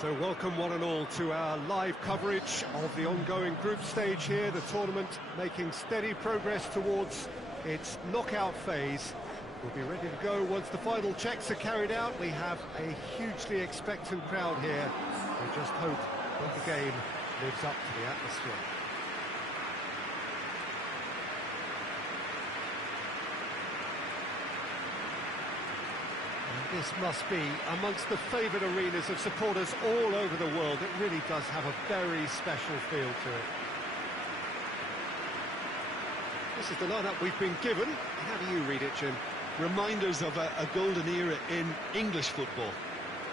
So welcome one and all to our live coverage of the ongoing group stage here, the tournament making steady progress towards its knockout phase. We'll be ready to go once the final checks are carried out. We have a hugely expectant crowd here. We just hope that the game lives up to the atmosphere. This must be amongst the favoured arenas of supporters all over the world. It really does have a very special feel to it. This is the lineup we've been given. How do you read it, Jim? Reminders of a golden era in English football,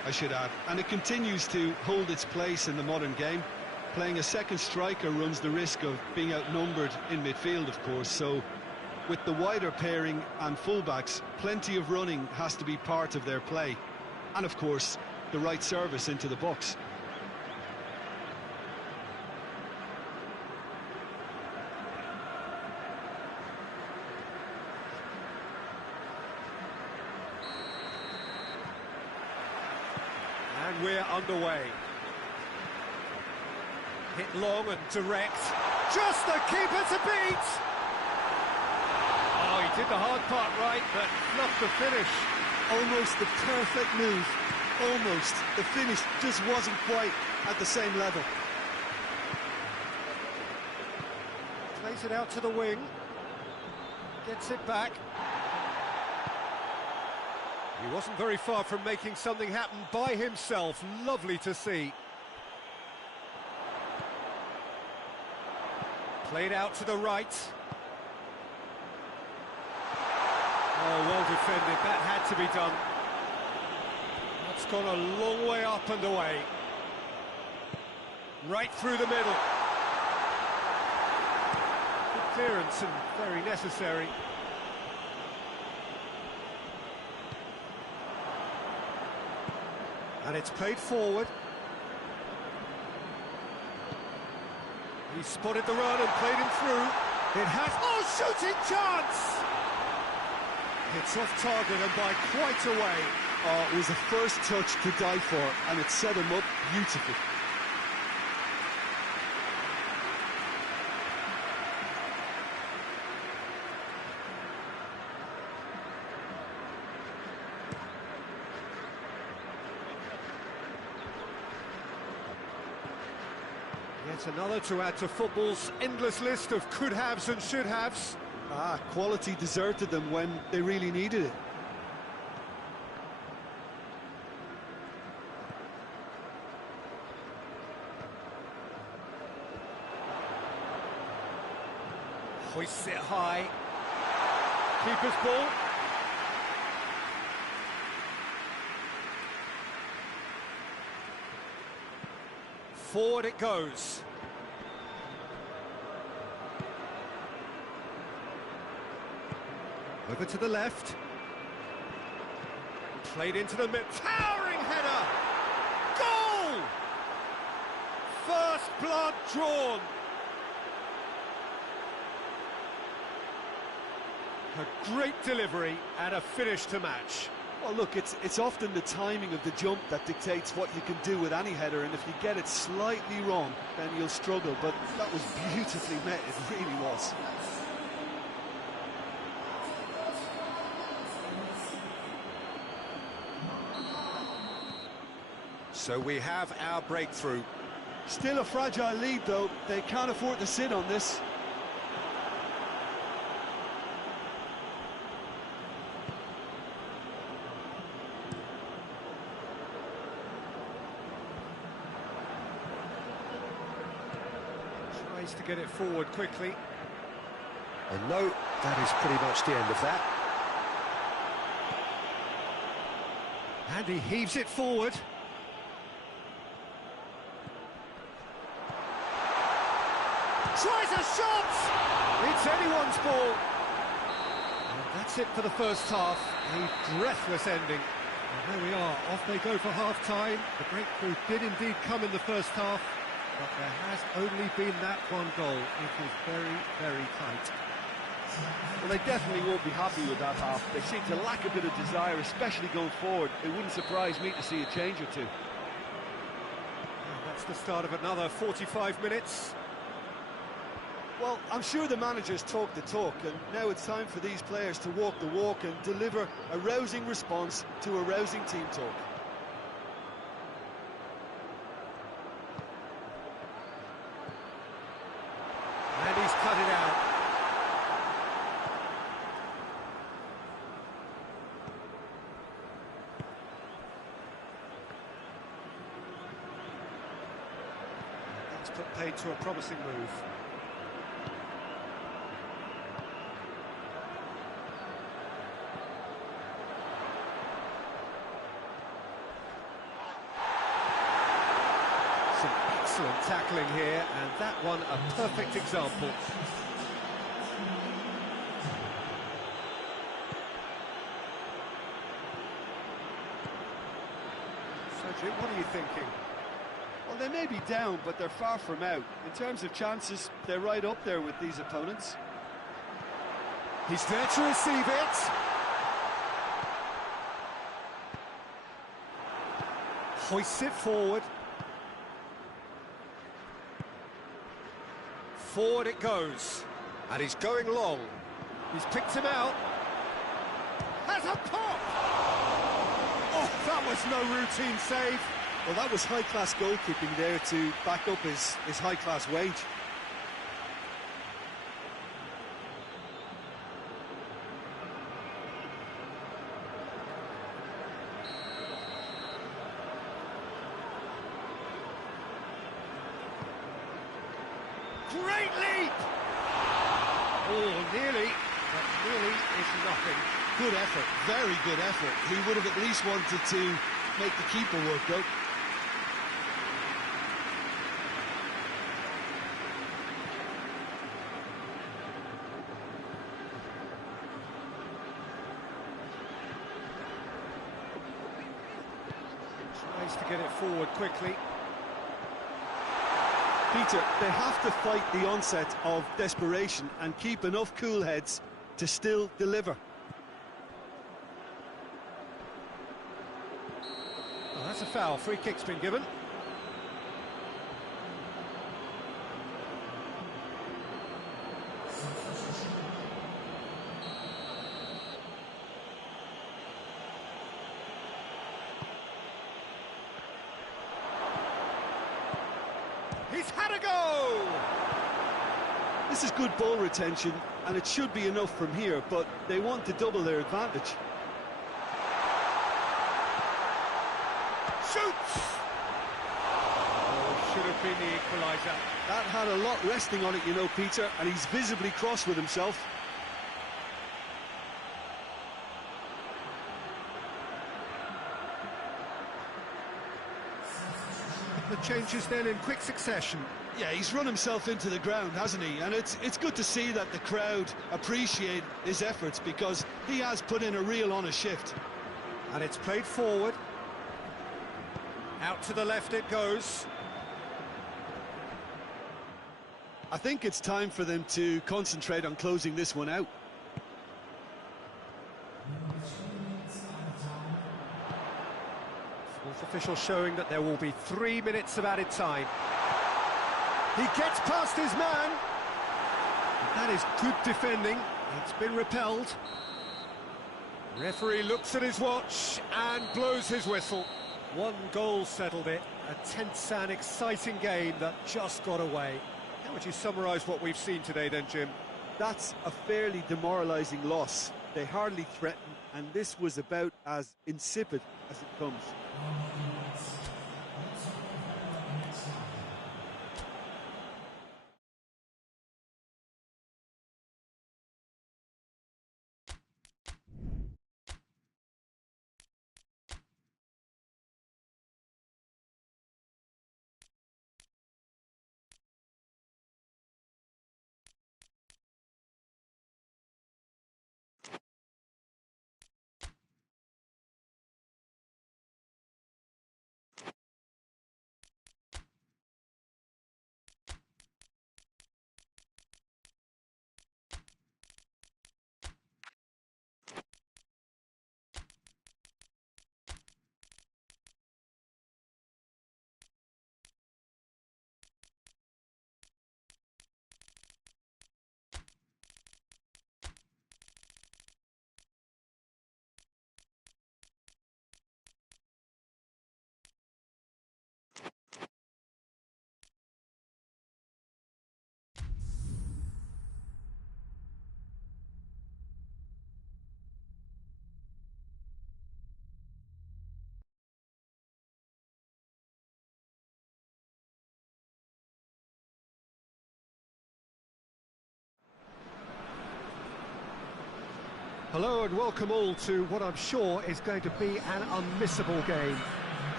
I should add. And it continues to hold its place in the modern game. Playing a second striker runs the risk of being outnumbered in midfield, of course, so with the wider pairing and fullbacks, plenty of running has to be part of their play. And of course, the right service into the box. And we're underway. Hit long and direct. Just the keeper to beat! Oh, he did the hard part right, but not the finish. Almost the perfect move. Almost. The finish just wasn't quite at the same level. Plays it out to the wing. Gets it back. He wasn't very far from making something happen by himself. Lovely to see. Played out to the right. Oh, well defended, that had to be done. That's gone a long way up and away. Right through the middle. Good clearance and very necessary. And it's played forward. He spotted the run and played him through. It has... Oh, shooting chance! It's off target and by quite a way. Oh, it was the first touch to die for, and it set him up beautifully. Yet another to add to football's endless list of could-haves and should-haves. Quality deserted them when they really needed it. Hoists it high. Keeper's ball. Forward it goes. Over to the left. Played into the mid. Towering header! Goal! First blood drawn. A great delivery and a finish to match. Well, look, it's often the timing of the jump that dictates what you can do with any header, and if you get it slightly wrong, then you'll struggle. But that was beautifully met, it really was. So we have our breakthrough. Still a fragile lead, though. They can't afford to sit on this. Tries to get it forward quickly. And no, that is pretty much the end of that. And he heaves it forward. Tries a shot! It's anyone's ball. And that's it for the first half. A breathless ending. And there we are, off they go for half-time. The breakthrough did indeed come in the first half, but there has only been that one goal. It is very, very tight. Well, they definitely won't be happy with that half. They seem to lack a bit of desire, especially going forward. It wouldn't surprise me to see a change or two. That's the start of another 45 minutes. Well, I'm sure the manager's talked the talk, and now it's time for these players to walk the walk and deliver a rousing response to a rousing team talk. And he's cut it out. That's put paid to a promising move. Excellent tackling here, and that one a perfect example. So, Jim, what are you thinking? Well, they may be down, but they're far from out. In terms of chances, they're right up there with these opponents. He's there to receive it. Hoists it forward. Forward it goes, and he's going long. He's picked him out. Has a pop! Oh, that was no routine save. Well, that was high-class goalkeeping there to back up his high-class wage. Great leap! Oh, nearly, but nearly is nothing. Good effort, very good effort. He would have at least wanted to make the keeper work, though. Tries to get it forward quickly. Peter, they have to fight the onset of desperation and keep enough cool heads to still deliver. Oh, that's a foul. Free kick's been given. He's had a go! This is good ball retention, and it should be enough from here, but they want to double their advantage. Shoots! Oh, should have been the equaliser. That had a lot resting on it, you know, Peter, and he's visibly cross with himself. The changes then in quick succession. Yeah, he's run himself into the ground, hasn't he? And it's good to see that the crowd appreciate his efforts, because he has put in a real honest shift. And it's played forward. Out to the left it goes. I think it's time for them to concentrate on closing this one out. Fourth official showing that there will be 3 minutes of added time. He gets past his man. That is good defending. It's been repelled. Referee looks at his watch and blows his whistle. One goal settled it. A tense and exciting game that just got away. How would you summarise what we've seen today then, Jim? That's a fairly demoralising loss. They hardly threatened, and this was about as insipid as it comes. Hello and welcome all to what I'm sure is going to be an unmissable game.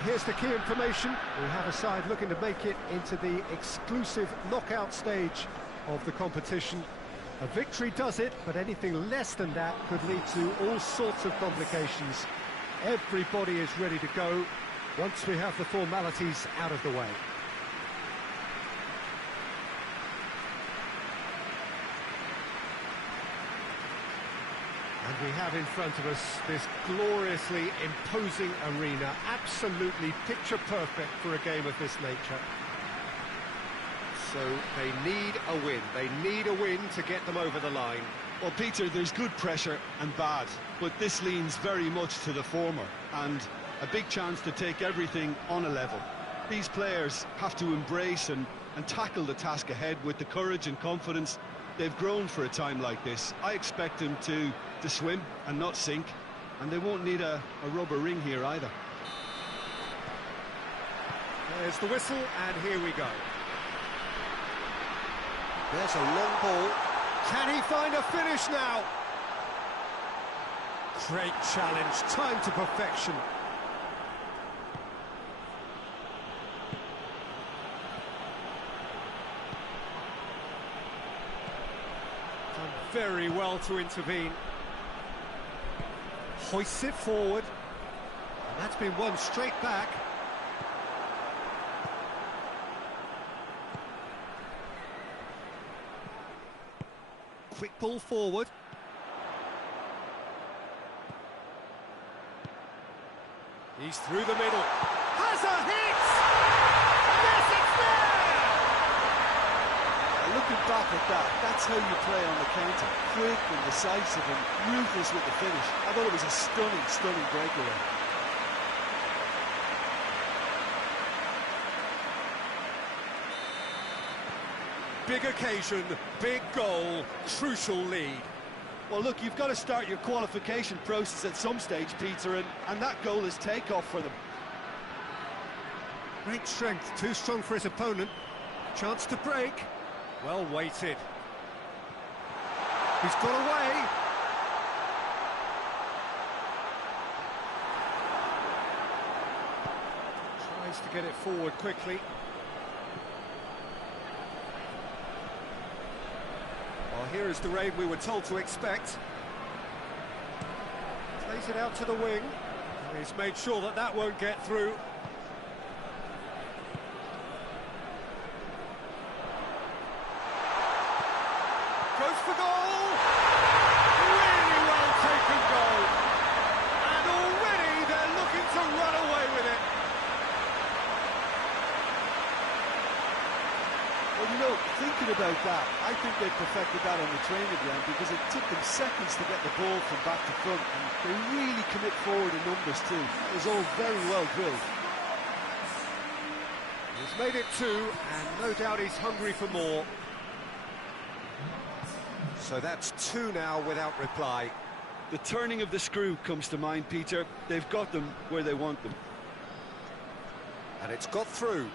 Here's the key information. We have a side looking to make it into the exclusive knockout stage of the competition. A victory does it, but anything less than that could lead to all sorts of complications. Everybody is ready to go once we have the formalities out of the way. And we have in front of us this gloriously imposing arena, absolutely picture perfect for a game of this nature. So they need a win. They need a win to get them over the line. Well, Peter, there's good pressure and bad, but this leans very much to the former, and a big chance to take everything on a level. These players have to embrace and tackle the task ahead with the courage and confidence they've grown for a time like this. I expect them to swim and not sink, and they won't need a rubber ring here either. There's the whistle, and here we go. There's a long ball. Can he find a finish now? Great challenge, time to perfection. Done very well to intervene. Hoists it forward. And that's been won straight back. Quick ball forward. He's through the middle. Has a hit! Yes, it's there! Looking back at that, that's how you play on the counter. Quick and decisive and ruthless with the finish. I thought it was a stunning, stunning breakaway. Big occasion, big goal, crucial lead. Well, look, you've got to start your qualification process at some stage, Peter, and that goal is takeoff for them. Great strength, too strong for his opponent. Chance to break. Well weighted. He's got away. Tries to get it forward quickly. Well, here is the raid we were told to expect. Plays it out to the wing. He's made sure that that won't get through. Goes for goal! Really well taken goal. And already they're looking to run away with it. Well, you know, thinking about that, I think they perfected that on the training ground because it took them seconds to get the ball from back to front, and they really commit forward in numbers too. It was all very well drilled. He's made it two, and no doubt he's hungry for more. So that's two now without reply. The turning of the screw comes to mind, Peter. They've got them where they want them. And it's got through.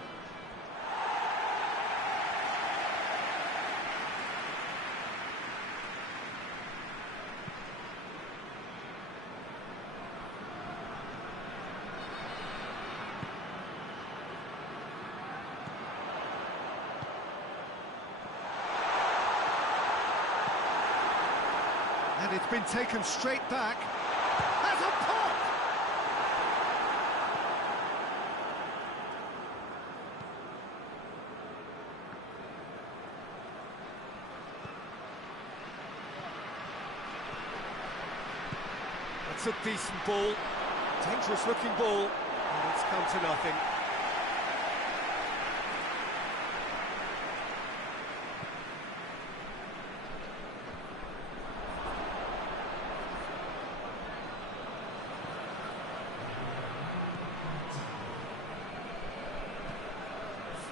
And it's been taken straight back. Has a pop! That's a decent ball. Dangerous looking ball. And it's come to nothing.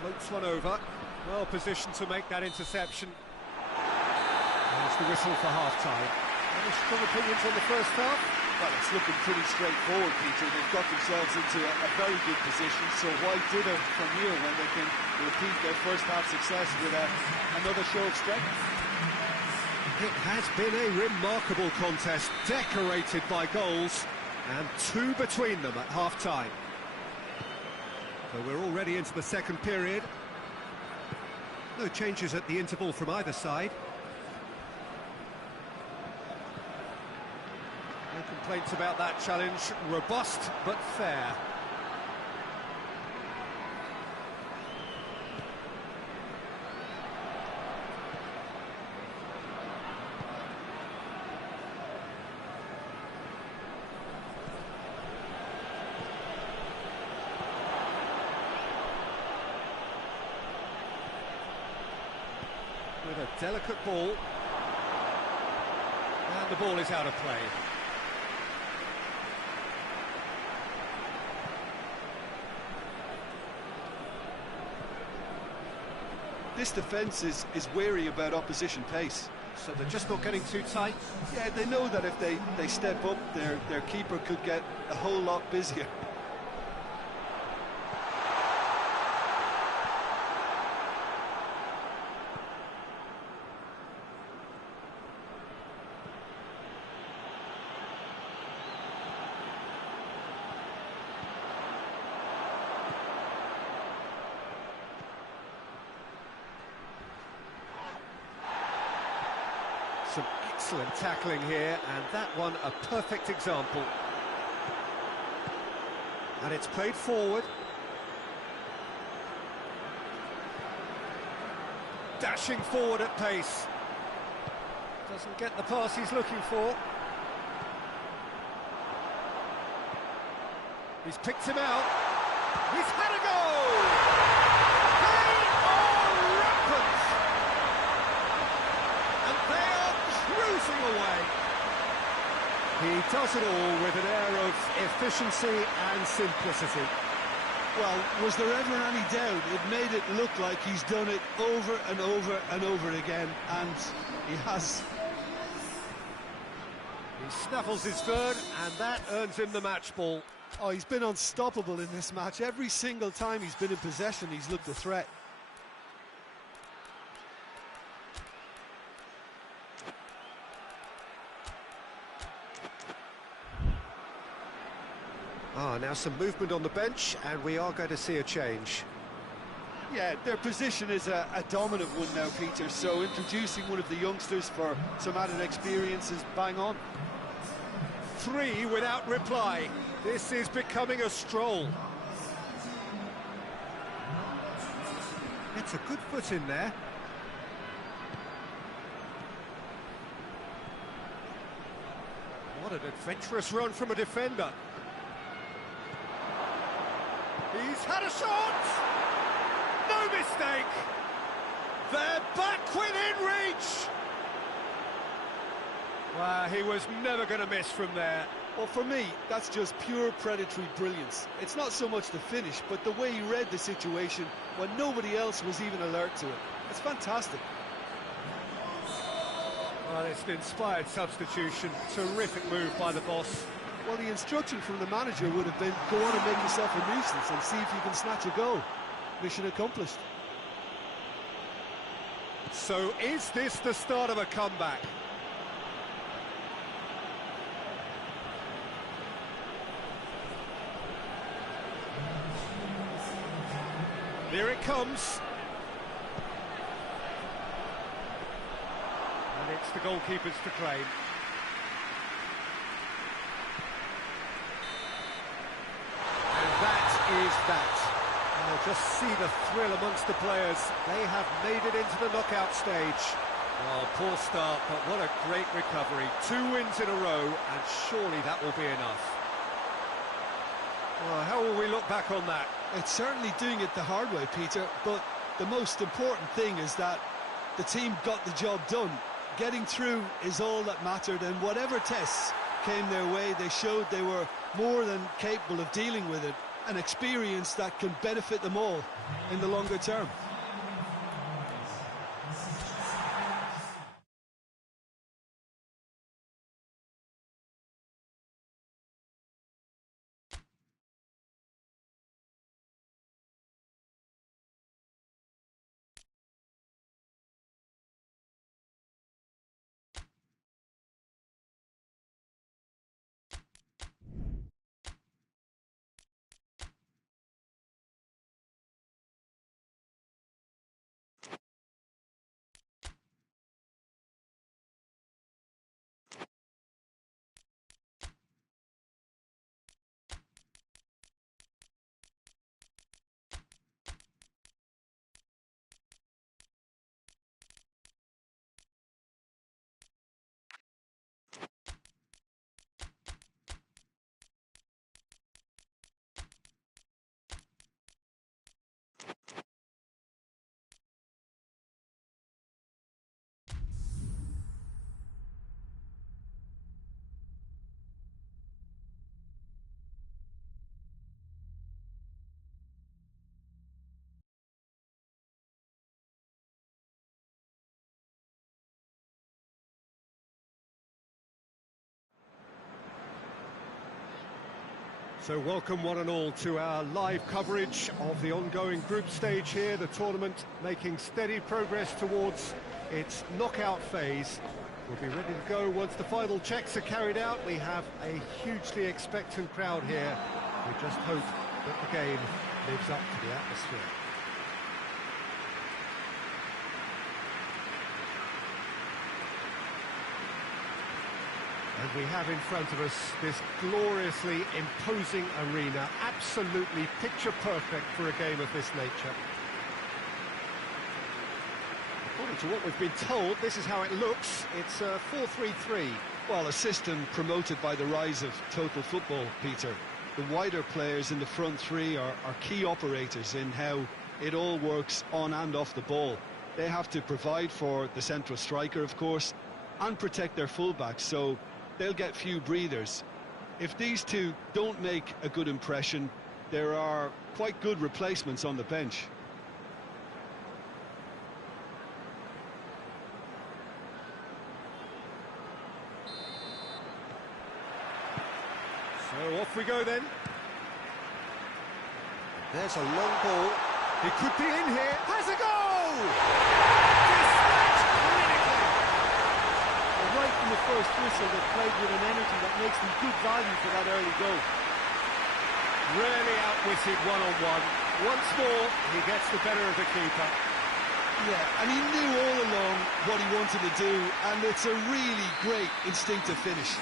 Floats one over, well positioned to make that interception. There's the whistle for half-time. Any strong opinions on the first half? Well, it's looking pretty straightforward, Peter. They've got themselves into a very good position, so why dither from here when they can repeat their first half success with another show of strength? It has been a remarkable contest, decorated by goals, and two between them at half-time. So we're already into the second period. No changes at the interval from either side. No complaints about that challenge. Robust, but fair. With a delicate ball, and the ball is out of play. This defence is wary about opposition pace. So they're just not getting too tight? Yeah, they know that if they step up, their keeper could get a whole lot busier. Some excellent tackling here, and that one a perfect example. And it's played forward. Dashing forward at pace. Doesn't get the pass he's looking for. He's picked him out. He's had a goal! Away. He does it all with an air of efficiency and simplicity. Well, was there ever any doubt? It made it look like he's done it over and over and over again, and he has. He snaffles his third, and that earns him the match ball. Oh, he's been unstoppable in this match. Every single time he's been in possession, he's looked a threat. Now some movement on the bench, and we are going to see a change. Yeah, their position is a dominant one now, Peter, so introducing one of the youngsters for some added experience is bang on. 3 without reply. This is becoming a stroll. It's a good foot in there. What an adventurous run from a defender. He's had a shot! No mistake! They're back within reach! Well, he was never going to miss from there. Well, for me, that's just pure predatory brilliance. It's not so much the finish, but the way he read the situation when nobody else was even alert to it. It's fantastic. Well, it's an inspired substitution. Terrific move by the boss. Well, the instruction from the manager would have been, go on and make yourself a nuisance and see if you can snatch a goal. Mission accomplished. So is this the start of a comeback? Here it comes. And it's the goalkeepers to claim. Is that. Oh, just see the thrill amongst the players. They have made it into the knockout stage. Oh, poor start, but what a great recovery. 2 wins in a row, and surely that will be enough. Well, how will we look back on that? It's certainly doing it the hard way, Peter, but the most important thing is that the team got the job done. Getting through is all that mattered, and whatever tests came their way, they showed they were more than capable of dealing with it. An experience that can benefit them all in the longer term. So welcome one and all to our live coverage of the ongoing group stage here, the tournament making steady progress towards its knockout phase. We'll be ready to go once the final checks are carried out. We have a hugely expectant crowd here. We just hope that the game lives up to the atmosphere. And we have in front of us this gloriously imposing arena, absolutely picture perfect for a game of this nature. According to what we've been told, this is how it looks. It's 4-3-3. Well, a system promoted by the rise of total football, Peter. The wider players in the front three are key operators in how it all works on and off the ball. They have to provide for the central striker, of course, and protect their fullbacks, so they'll get few breathers. If these two don't make a good impression, there are quite good replacements on the bench. So off we go then. There's a long ball. It could be in here. Has a goal! Dispatched clinically. Right from the first whistle, they played with an energy that makes them good value for that early goal. Really outwitted one-on-one. Once more, he gets the better of the keeper. Yeah, and he knew all along what he wanted to do, and it's a really great instinctive finish.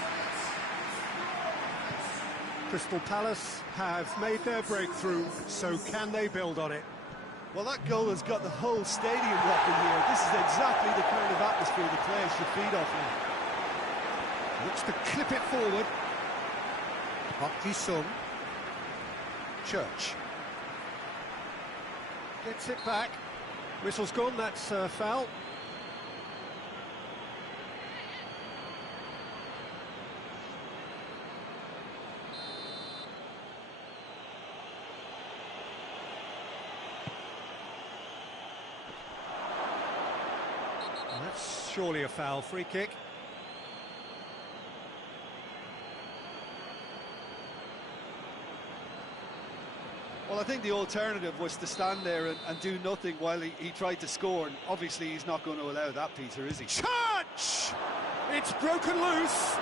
Crystal Palace have made their breakthrough, so can they build on it? Well, that goal has got the whole stadium rocking here. This is exactly the kind of atmosphere the players should feed off now. Looks to clip it forward. Park Ji-sung. Church. Gets it back. Whistle's gone, that's foul. That's surely a foul. Free kick. Well, I think the alternative was to stand there and do nothing while he tried to score, and obviously he's not going to allow that, Peter, is he? Church! It's broken loose.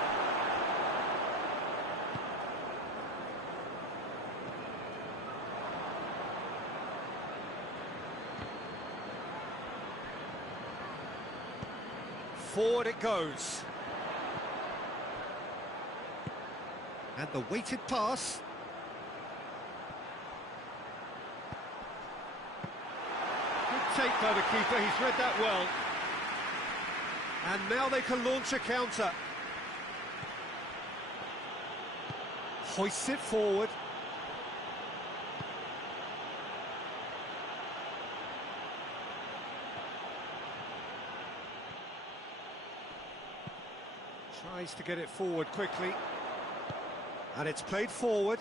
Forward it goes. And the weighted pass. Good take by the keeper, he's read that well. And now they can launch a counter. Hoists it forward. Tries to get it forward quickly. And it's played forward.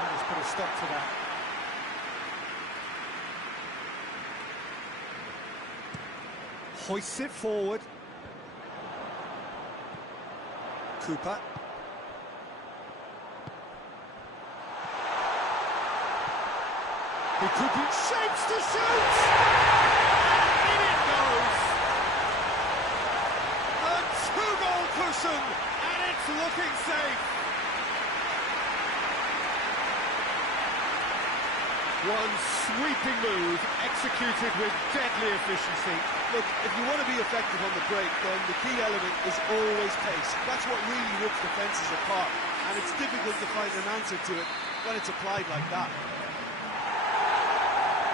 Let's put a stop to that. Hoists it forward. Cooper. He could be shapes to shoot! And in it goes! A two-goal cushion, and it's looking safe. One sweeping move, executed with deadly efficiency. Look, if you want to be effective on the break, then the key element is always pace. That's what really rips defences apart, and it's difficult to find an answer to it when it's applied like that.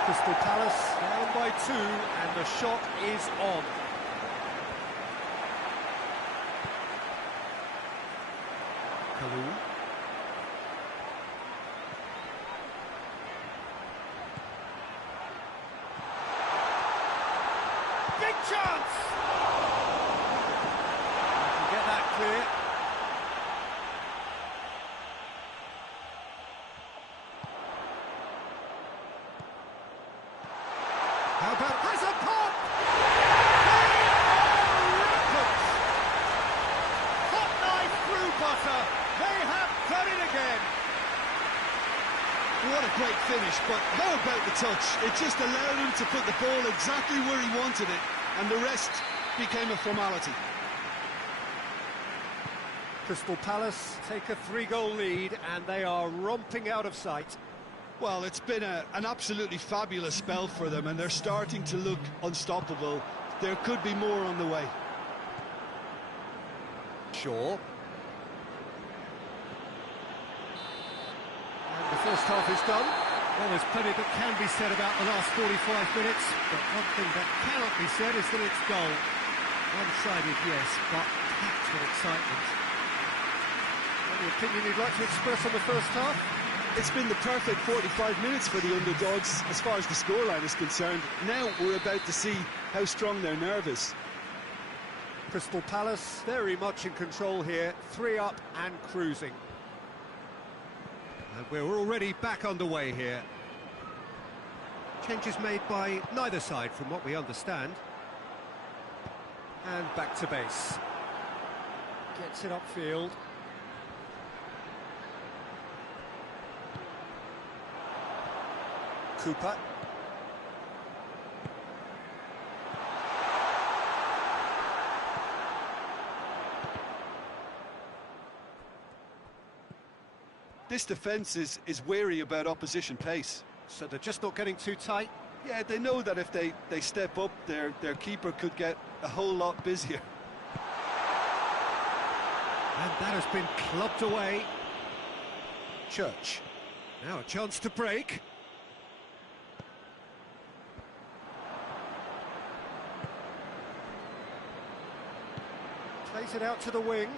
Crystal Palace down by 2, and the shot is on. Kalou. Big chance! Can get that clear. How about has a pop? Hot knife through butter. They have done it again. What a great finish, but how about the touch? It just allowed him to put the ball exactly where he wanted it, and the rest became a formality. Crystal Palace take a 3-goal lead, and they are romping out of sight. Well, it's been an absolutely fabulous spell for them, and they're starting to look unstoppable. There could be more on the way. Shaw. And the first half is done. Well, there's plenty that can be said about the last 45 minutes, but one thing that cannot be said is that it's dull. One-sided, yes, but packed with excitement. Any opinion you'd like to express on the first half? It's been the perfect 45 minutes for the underdogs, as far as the scoreline is concerned. Now we're about to see how strong their nerve is. Crystal Palace very much in control here, 3 up and cruising. And we're already back underway here. Changes made by neither side from what we understand. And back to base. Gets it upfield. Cooper. This defence is wary about opposition pace. So they're just not getting too tight. Yeah, they know that if they step up, their keeper could get a whole lot busier. And that has been clubbed away. Church. Now a chance to break. Plays it out to the wing.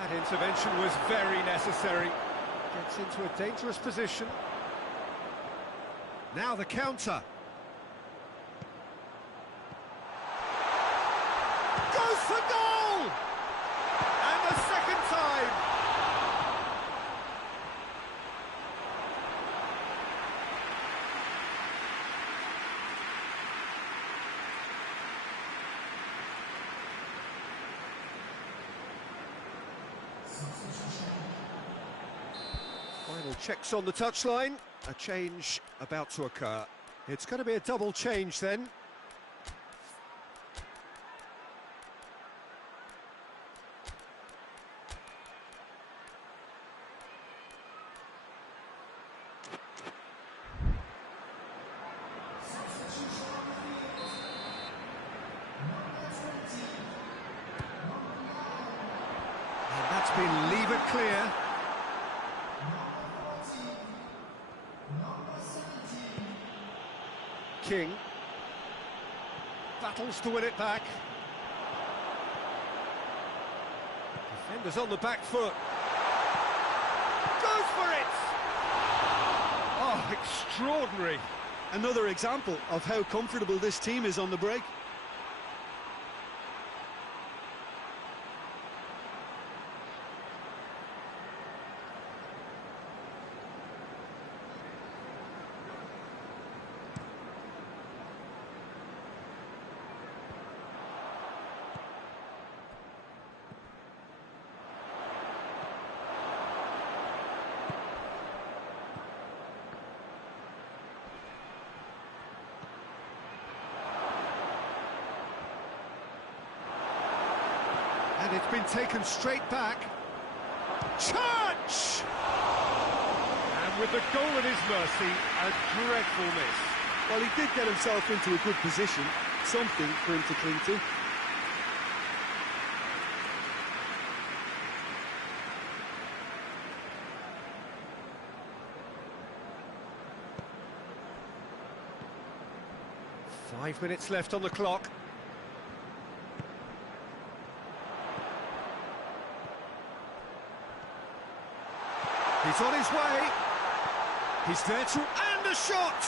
That intervention was very necessary. Gets into a dangerous position. Now the counter. Goes for goal! And the second time! Final checks on the touchline. A change about to occur. It's going to be a double change then. And that's been levered clear. King battles to win it back. Defenders on the back foot. Goes for it! Oh, extraordinary. Another example of how comfortable this team is on the break. And it's been taken straight back. Church! And with the goal at his mercy, a dreadful miss. Well, he did get himself into a good position, something for him to cling to. Five minutes left on the clock. He's on his way. He's there to... and a shot!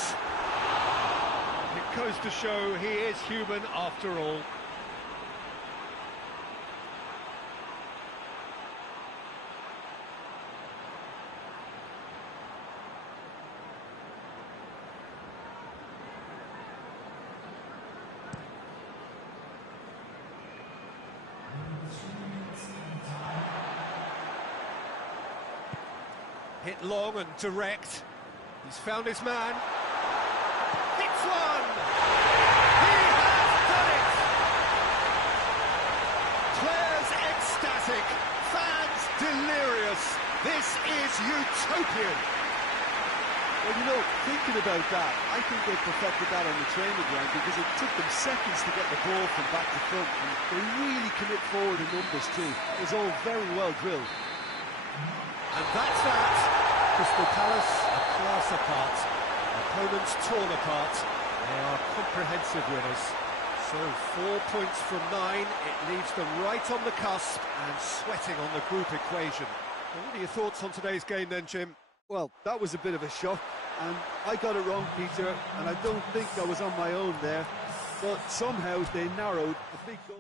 It goes to show he is human after all. Hit long and direct. He's found his man. Hits one! He has done it! Players ecstatic, fans delirious. This is utopian. Well, you know, thinking about that, I think they perfected that on the training ground because it took them seconds to get the ball from back to front, and they really commit forward in numbers too. It was all very well drilled. And that's that. Crystal Palace, a class apart. Opponents torn apart. They are comprehensive winners. So 4 points from 9. It leaves them right on the cusp and sweating on the group equation. What are your thoughts on today's game then, Jim? Well, that was a bit of a shock, and I got it wrong, Peter, and I don't think I was on my own there, but somehow they narrowed a big goal.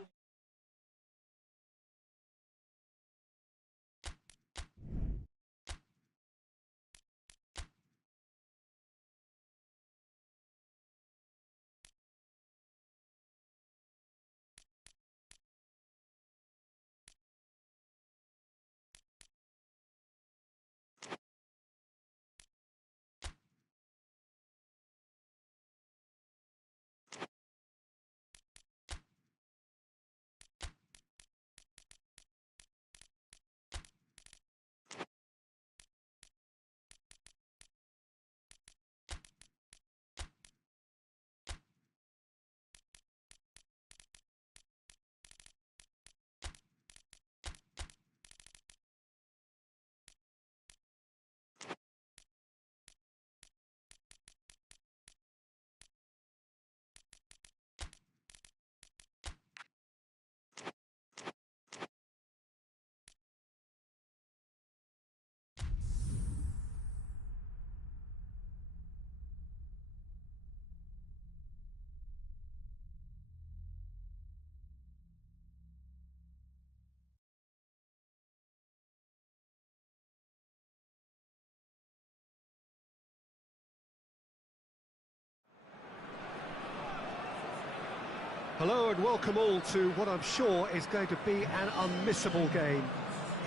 Hello and welcome all to what I'm sure is going to be an unmissable game.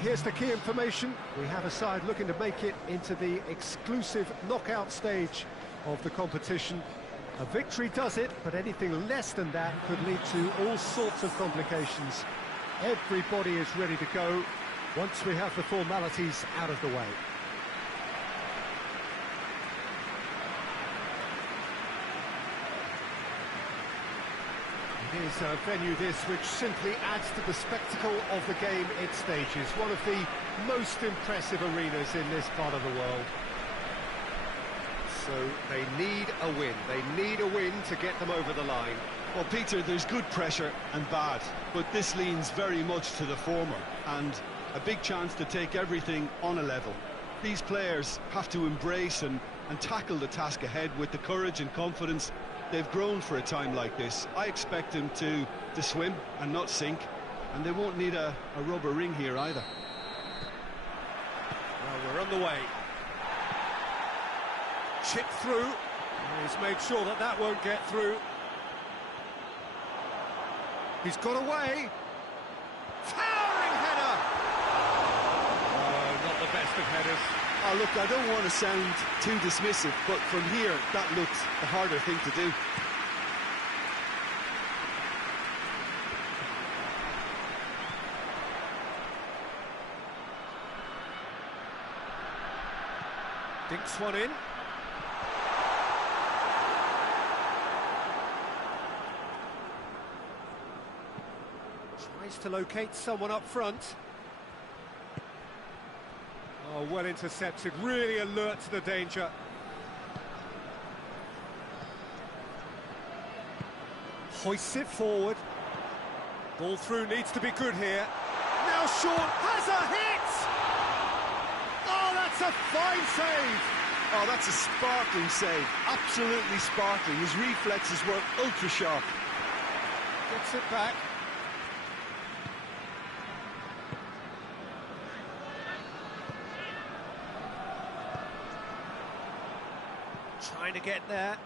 Here's the key information. We have a side looking to make it into the exclusive knockout stage of the competition. A victory does it, but anything less than that could lead to all sorts of complications. Everybody is ready to go once we have the formalities out of the way. It is a venue which simply adds to the spectacle of the game it stages. One of the most impressive arenas in this part of the world. So they need a win. They need a win to get them over the line. Well, Peter, there's good pressure and bad, but this leans very much to the former, and a big chance to take everything on a level. These players have to embrace and tackle the task ahead with the courage and confidence they've grown for a time like this. I expect them to swim and not sink, and they won't need a rubber ring here either. Well, we're on the way. Chip through. He's made sure that that won't get through. He's got away. Towering header. Oh, not the best of headers. Oh, look, I don't want to sound too dismissive, but from here, that looked the harder thing to do. Dinks one in. Tries to locate someone up front. Oh, well intercepted, really alert to the danger. Hoists it forward. Ball through needs to be good here. Now Sean has a hit! Oh, that's a fine save! Oh, that's a sparkling save. Absolutely sparkling. His reflexes were ultra sharp. Gets it back. Trying to get there.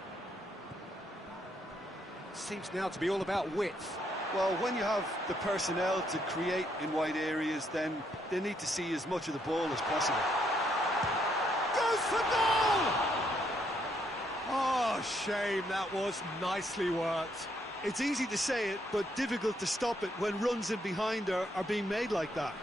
Seems now to be all about width. Well, when you have the personnel to create in wide areas, then they need to see as much of the ball as possible. for goal! Oh, shame, that was nicely worked. It's easy to say it, but difficult to stop it when runs in behind are being made like that.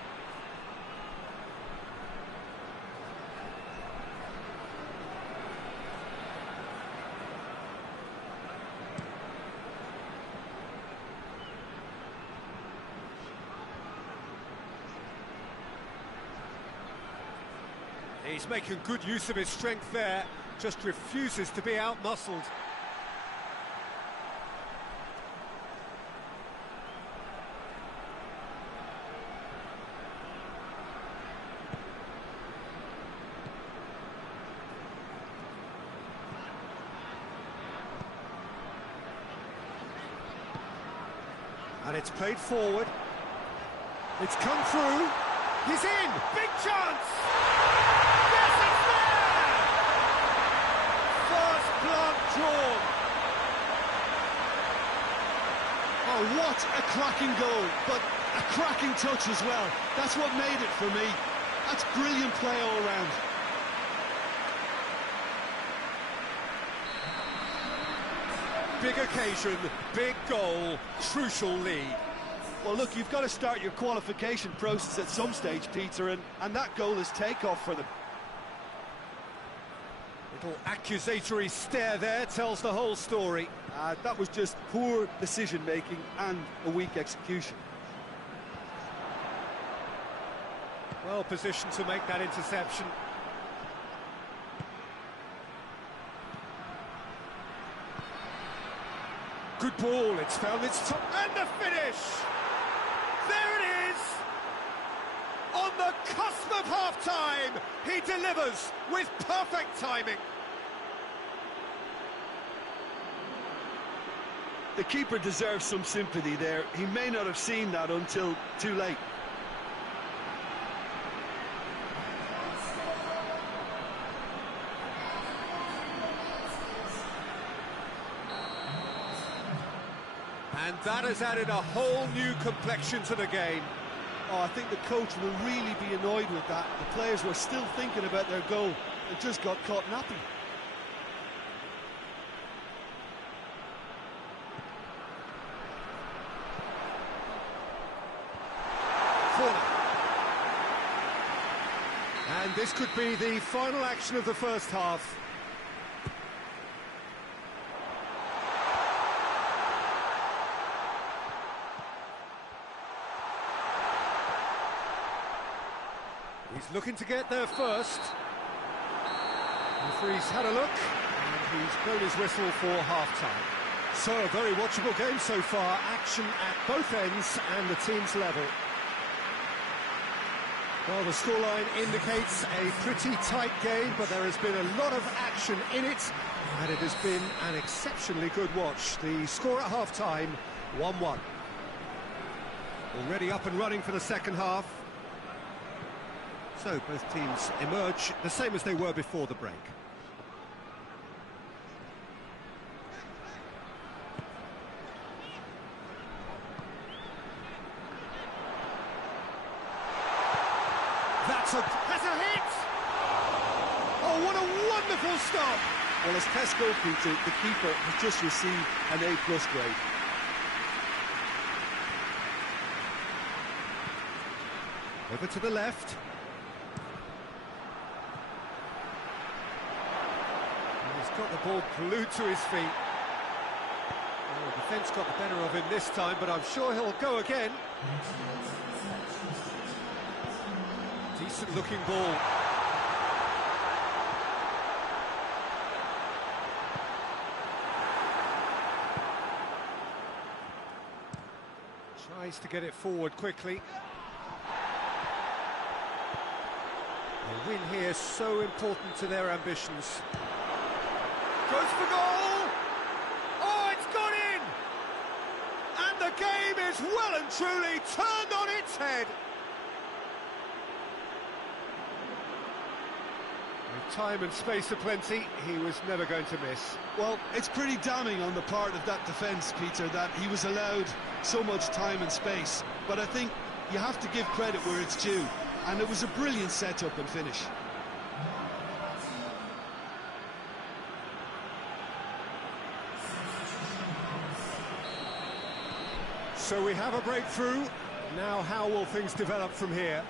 He's making good use of his strength there, just refuses to be out-muscled. And it's played forward. It's come through. He's in! Big chance! Yes, it's there! First blood drawn. Oh, what a cracking goal, but a cracking touch as well. That's what made it for me. That's brilliant play all round. Big occasion, big goal, crucial lead. Well, look, you've got to start your qualification process at some stage, Peter, and that goal is takeoff for them. Little accusatory stare there tells the whole story. That was just poor decision-making and a weak execution. Well positioned to make that interception. Good ball, it's found its top, and the finish! There it is! On the cusp of half-time, he delivers with perfect timing. The keeper deserves some sympathy there. He may not have seen that until too late. And that has added a whole new complexion to the game. Oh, I think the coach will really be annoyed with that. The players were still thinking about their goal and just got caught napping. Corner. And this could be the final action of the first half. He's looking to get there first. The referee's had a look, and he's blown his whistle for half-time. So, a very watchable game so far. Action at both ends and the team's level. Well, the scoreline indicates a pretty tight game, but there has been a lot of action in it, and it has been an exceptionally good watch. The score at half-time, 1-1. Already up and running for the second half. So both teams emerge the same as they were before the break. That's a hit! Oh, what a wonderful stop! Well, as test goalkeeper, the keeper has just received an A+ grade. Over to the left. He's got the ball glued to his feet. Well, the defence got the better of him this time, but I'm sure he'll go again. Decent looking ball. Tries to get it forward quickly. A win here so important to their ambitions. Goes for goal! Oh, it's gone in! And the game is well and truly turned on its head. With time and space aplenty, he was never going to miss. Well, it's pretty damning on the part of that defence, Peter, that he was allowed so much time and space. But I think you have to give credit where it's due. And it was a brilliant setup and finish. So we have a breakthrough. Now how will things develop from here?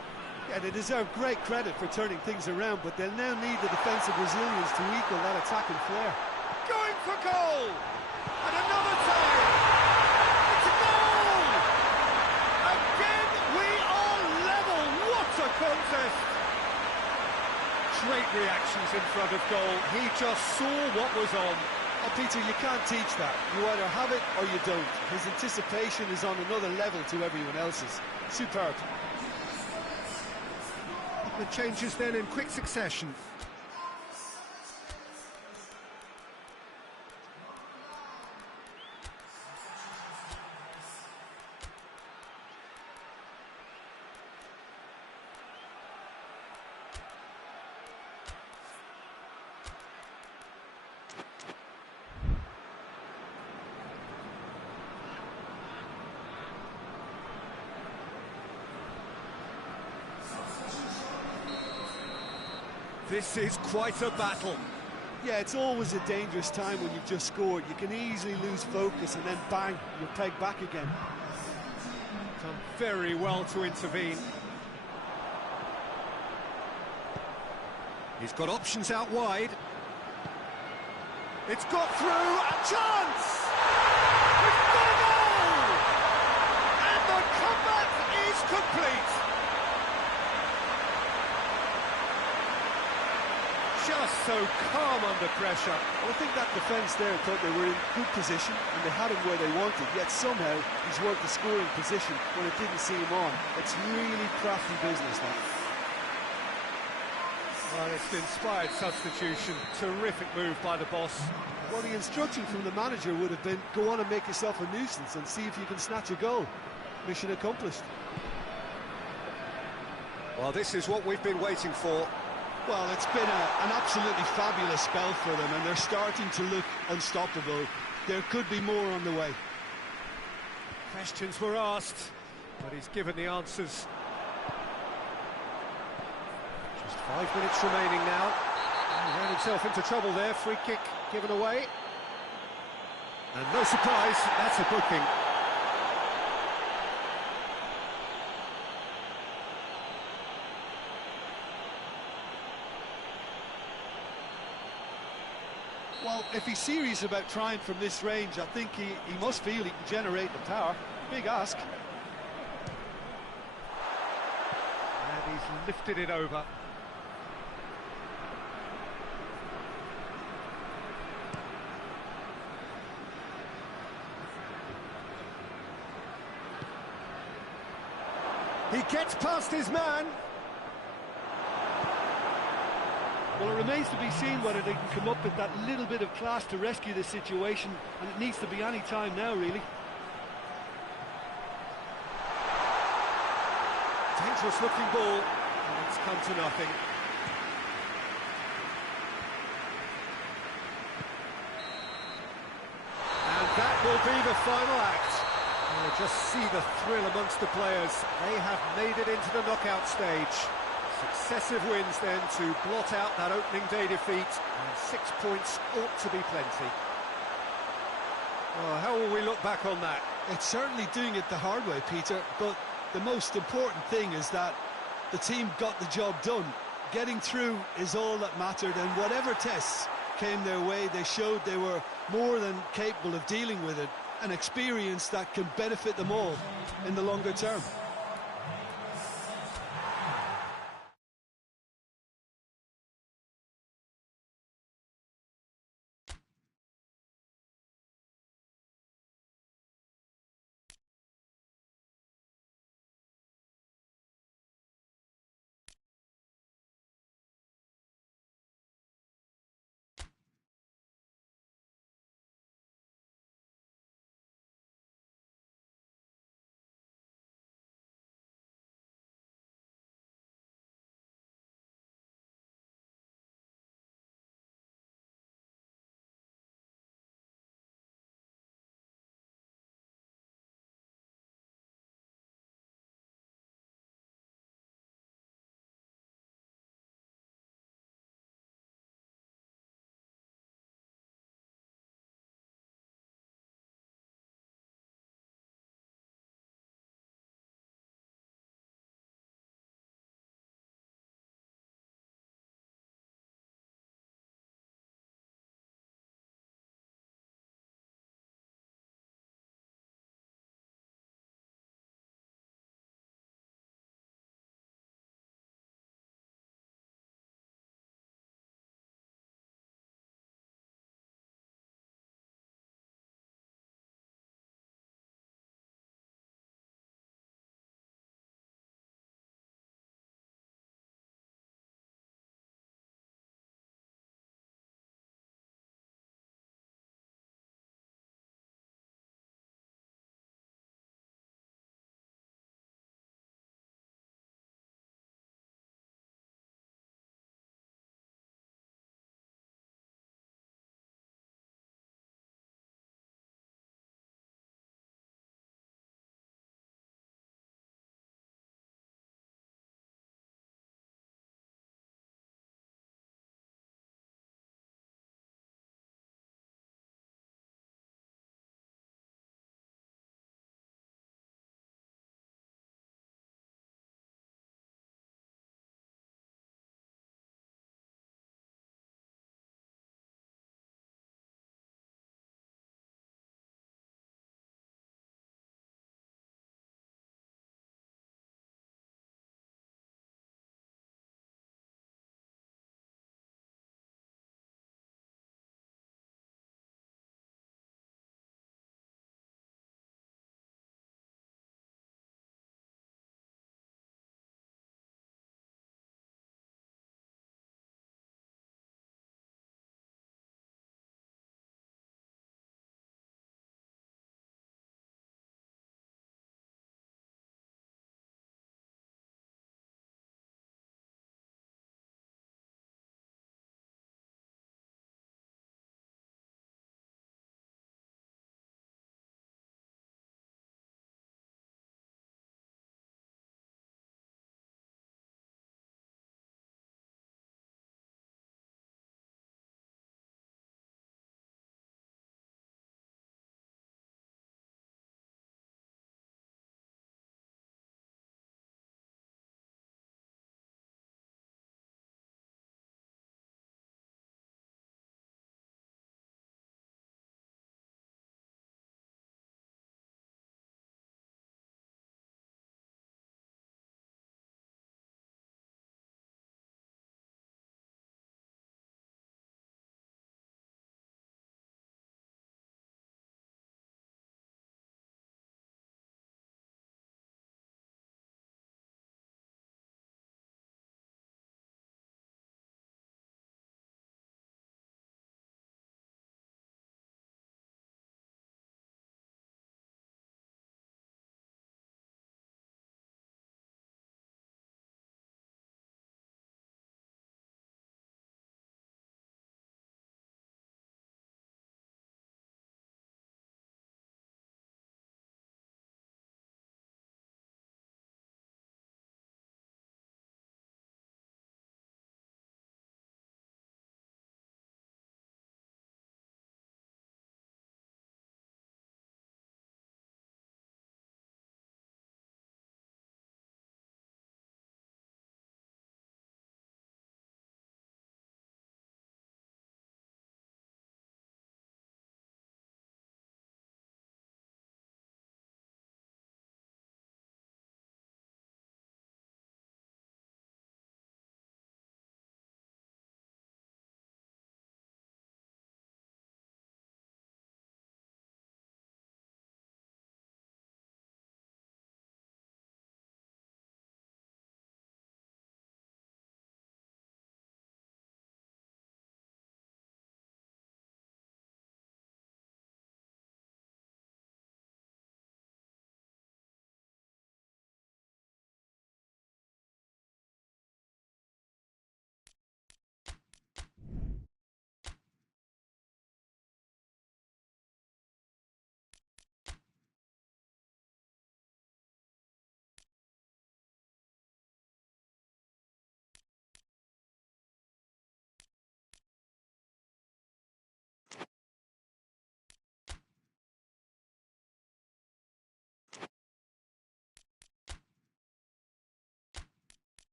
Yeah, they deserve great credit for turning things around, but they'll now need the defensive resilience to equal that attacking flair. Going for goal! And another time! It's a goal! Again, we are level! What a contest! Great reactions in front of goal. He just saw what was on. Oh, Peter, you can't teach that. You either have it or you don't. His anticipation is on another level to everyone else's. Superb. The changes then in quick succession. This is quite a battle. Yeah, it's always a dangerous time when you've just scored. You can easily lose focus and then bang, you're pegged back again. Done very well to intervene. He's got options out wide. It's got through, a chance! We've got a goal! And the comeback is complete. Just so calm under pressure. Well, I think that defence there thought they were in good position and they had him where they wanted, yet somehow he's worked the scoring position when it didn't see him on. It's really crafty business now. Well, it's an inspired substitution. Terrific move by the boss. Well, the instruction from the manager would have been, go on and make yourself a nuisance and see if you can snatch a goal. Mission accomplished. Well, this is what we've been waiting for. Well, it's been an absolutely fabulous spell for them, and they're starting to look unstoppable. There could be more on the way. Questions were asked, but he's given the answers. Just 5 minutes remaining now. He ran himself into trouble there. Free kick given away. And no surprise, that's a booking. Well, if he's serious about trying from this range, I think he must feel he can generate the power. Big ask. And he's lifted it over. He gets past his man. Well, it remains to be seen whether they can come up with that little bit of class to rescue this situation, and it needs to be any time now, really. Dangerous looking ball, and it's come to nothing. And that will be the final act. Just see the thrill amongst the players. They have made it into the knockout stage. Successive wins then to blot out that opening day defeat, and 6 points ought to be plenty. Well, how will we look back on that? It's certainly doing it the hard way, Peter, but the most important thing is that the team got the job done. Getting through is all that mattered, and whatever tests came their way, they showed they were more than capable of dealing with it, an experience that can benefit them all in the longer term.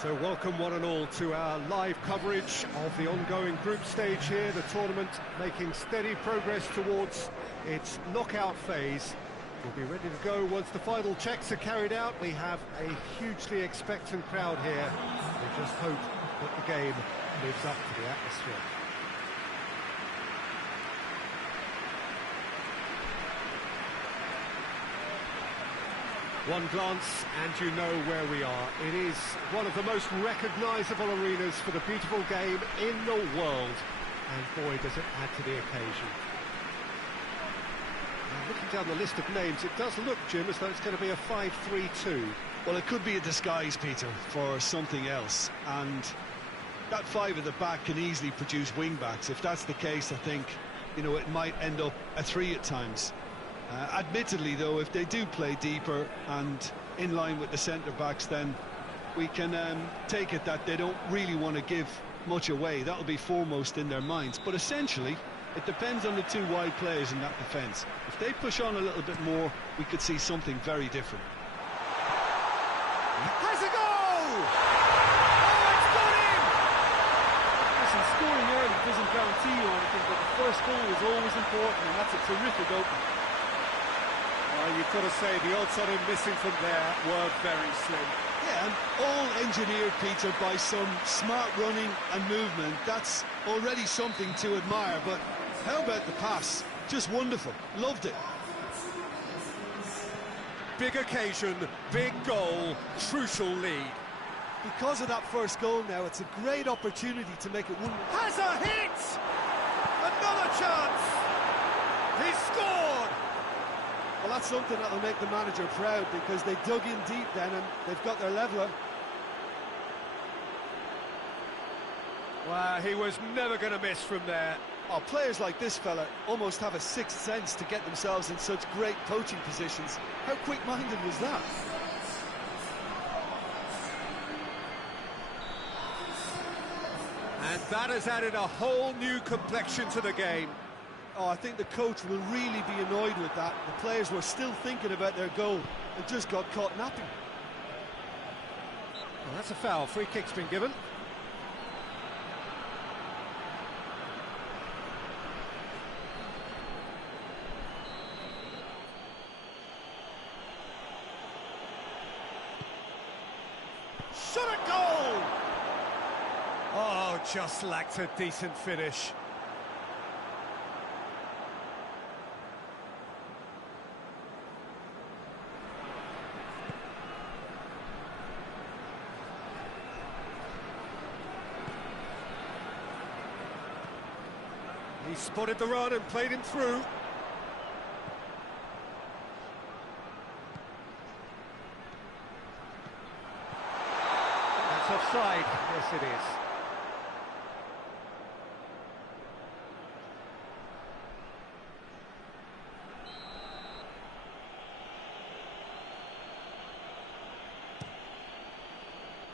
So welcome one and all to our live coverage of the ongoing group stage here, the tournament making steady progress towards its knockout phase. We'll be ready to go once the final checks are carried out. We have a hugely expectant crowd here. We just hope that the game lives up to the atmosphere. One glance and you know where we are. It is one of the most recognisable arenas for the beautiful game in the world. And boy, does it add to the occasion. Now, looking down the list of names, it does look, Jim, as though it's going to be a 5-3-2. Well, it could be a disguise, Peter, for something else. And that five at the back can easily produce wing-backs. If that's the case, I think, you know, it might end up a three at times. Admittedly, though, if they do play deeper and in line with the centre-backs, then we can take it that they don't really want to give much away. That'll be foremost in their minds. But essentially, it depends on the two wide players in that defence. If they push on a little bit more, we could see something very different. Has a goal! Oh, it's got in! Listen, scoring early doesn't guarantee you anything, but the first goal is always important, and that's a terrific opening. Well, you've got to say the odds on him missing from there were very slim. Yeah, and all engineered, Peter, by some smart running and movement. That's already something to admire, but how about the pass? Just wonderful. Loved it. Big occasion, big goal, crucial lead. Because of that first goal now, it's a great opportunity to make it one. Has a hit! Another chance! He scored! Well, that's something that'll make the manager proud, because they dug in deep then and they've got their leveller. Well, he was never going to miss from there. Oh, players like this fella almost have a sixth sense to get themselves in such great poaching positions. How quick-minded was that? And that has added a whole new complexion to the game. Oh, I think the coach will really be annoyed with that. The players were still thinking about their goal and just got caught napping. Well, that's a foul. Free kick's been given. Shot at goal! Oh, just lacked a decent finish. He spotted the run and played him through. That's offside. Yes, it is.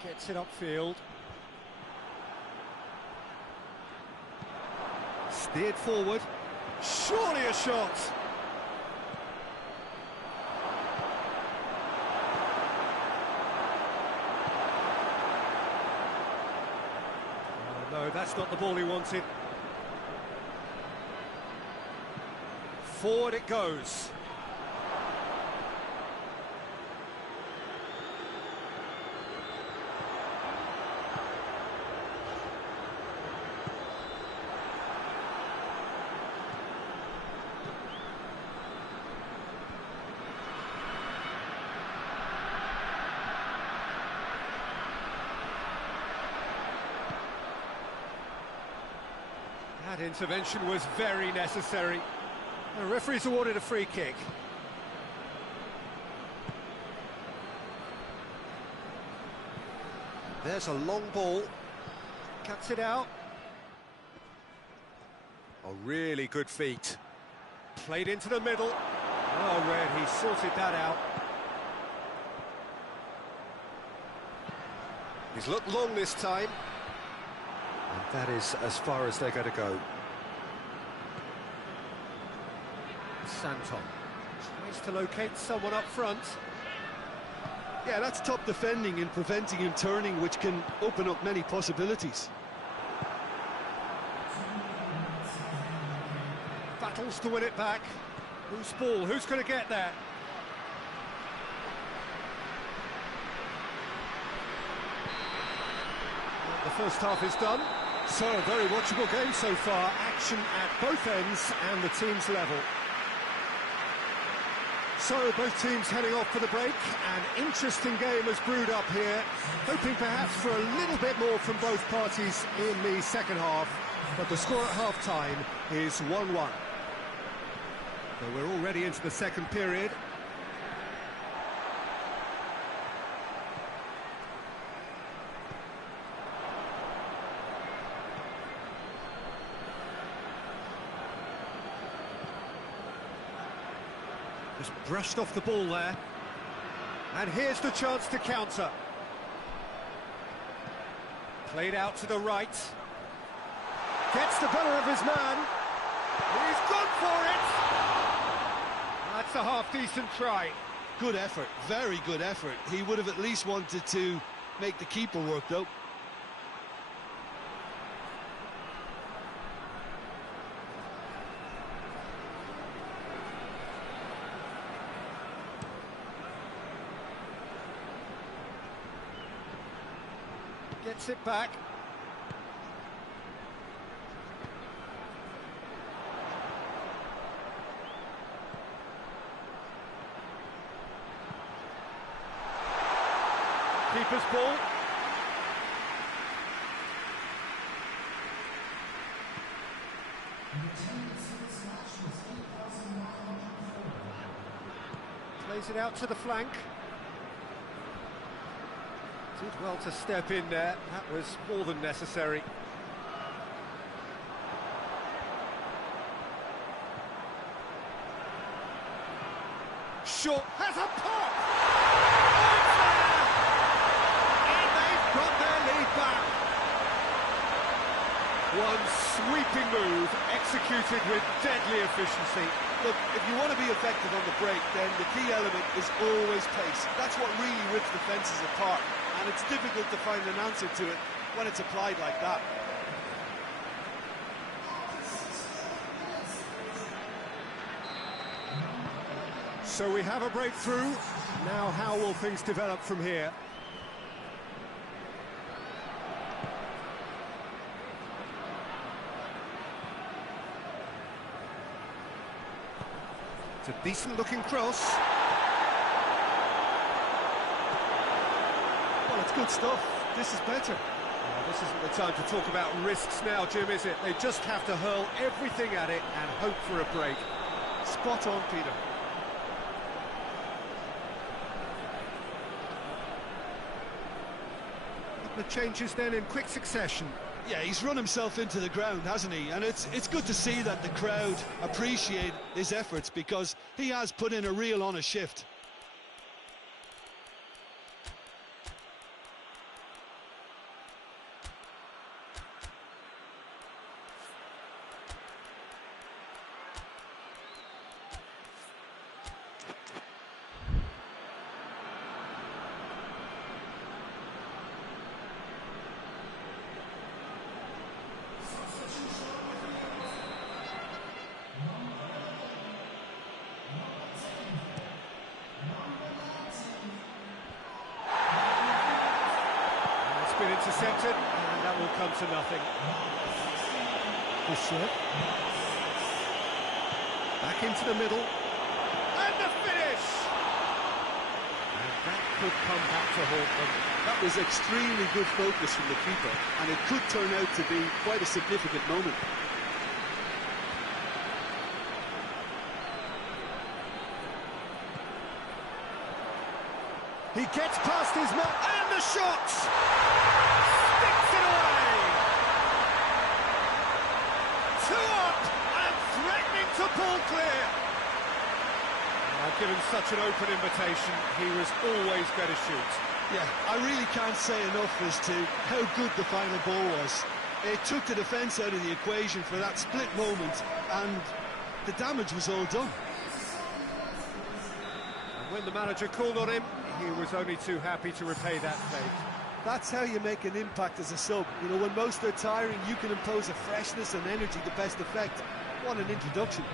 Gets it upfield. Steered forward. Surely a shot. Oh, no, that's not the ball he wanted. Forward it goes. That intervention was very necessary. The referee's awarded a free kick. There's a long ball. Cuts it out. Oh, really good feet. Played into the middle. Oh, Red, he sorted that out. He's looked long this time. And that is as far as they're going to go. Santon tries to locate someone up front. Yeah, that's top defending and preventing him turning, which can open up many possibilities. Battles to win it back. Who's ball? Who's going to get there? The first half is done. So, a very watchable game so far. Action at both ends and the teams level. So, both teams heading off for the break. An interesting game has brewed up here. Hoping perhaps for a little bit more from both parties in the second half. But the score at half-time is 1-1. So we're already into the second period. Just brushed off the ball there. And here's the chance to counter. Played out to the right. Gets the better of his man. He's gone for it! That's a half-decent try. Good effort, very good effort. He would have at least wanted to make the keeper work, though. Gets it back. Keeper's ball. Plays it out to the flank. Did well to step in there. That was more than necessary. Short has a pop! And they've got their lead back. One sweeping move, executed with deadly efficiency. Look, if you want to be effective on the break, then the key element is always pace. That's what really rips defences apart, and it's difficult to find an answer to it when it's applied like that. So we have a breakthrough. Now how will things develop from here? It's a decent-looking cross. Well, it's good stuff. This is better. Well, this isn't the time to talk about risks now, Jim, is it? They just have to hurl everything at it and hope for a break. Spot on, Peter. The changes then in quick succession. Yeah, he's run himself into the ground, hasn't he? And it's good to see that the crowd appreciate his efforts, because he has put in a real honest shift. Been intercepted, and that will come to nothing. This serve. Back into the middle. And the finish! And that could come back to haunt them. That was extremely good focus from the keeper, and it could turn out to be quite a significant moment. He gets past his man, and the shot! Sticks it away! 2 up, and threatening to pull clear! Given such an open invitation, he was always going to shoot. Yeah, I really can't say enough as to how good the final ball was. It took the defence out of the equation for that split moment, and the damage was all done. And when the manager called on him, he was only too happy to repay that fate. That's how you make an impact as a sub. You know, when most are tiring, you can impose a freshness and energy to best effect. What an introduction.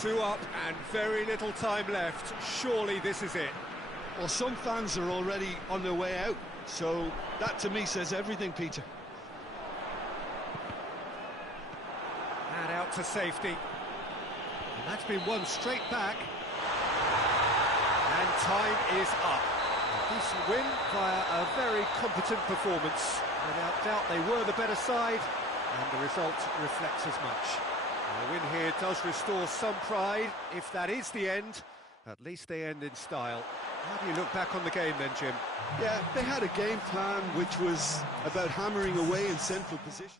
2 up and very little time left. Surely this is it. Well, some fans are already on their way out, so that to me says everything, Peter. And out to safety. And that's been won straight back. And time is up. A decent win via a very competent performance. Without doubt they were the better side, and the result reflects as much. And the win here does restore some pride. If that is the end, at least they end in style. How do you look back on the game then, Jim? Yeah, they had a game plan which was about hammering away in central position.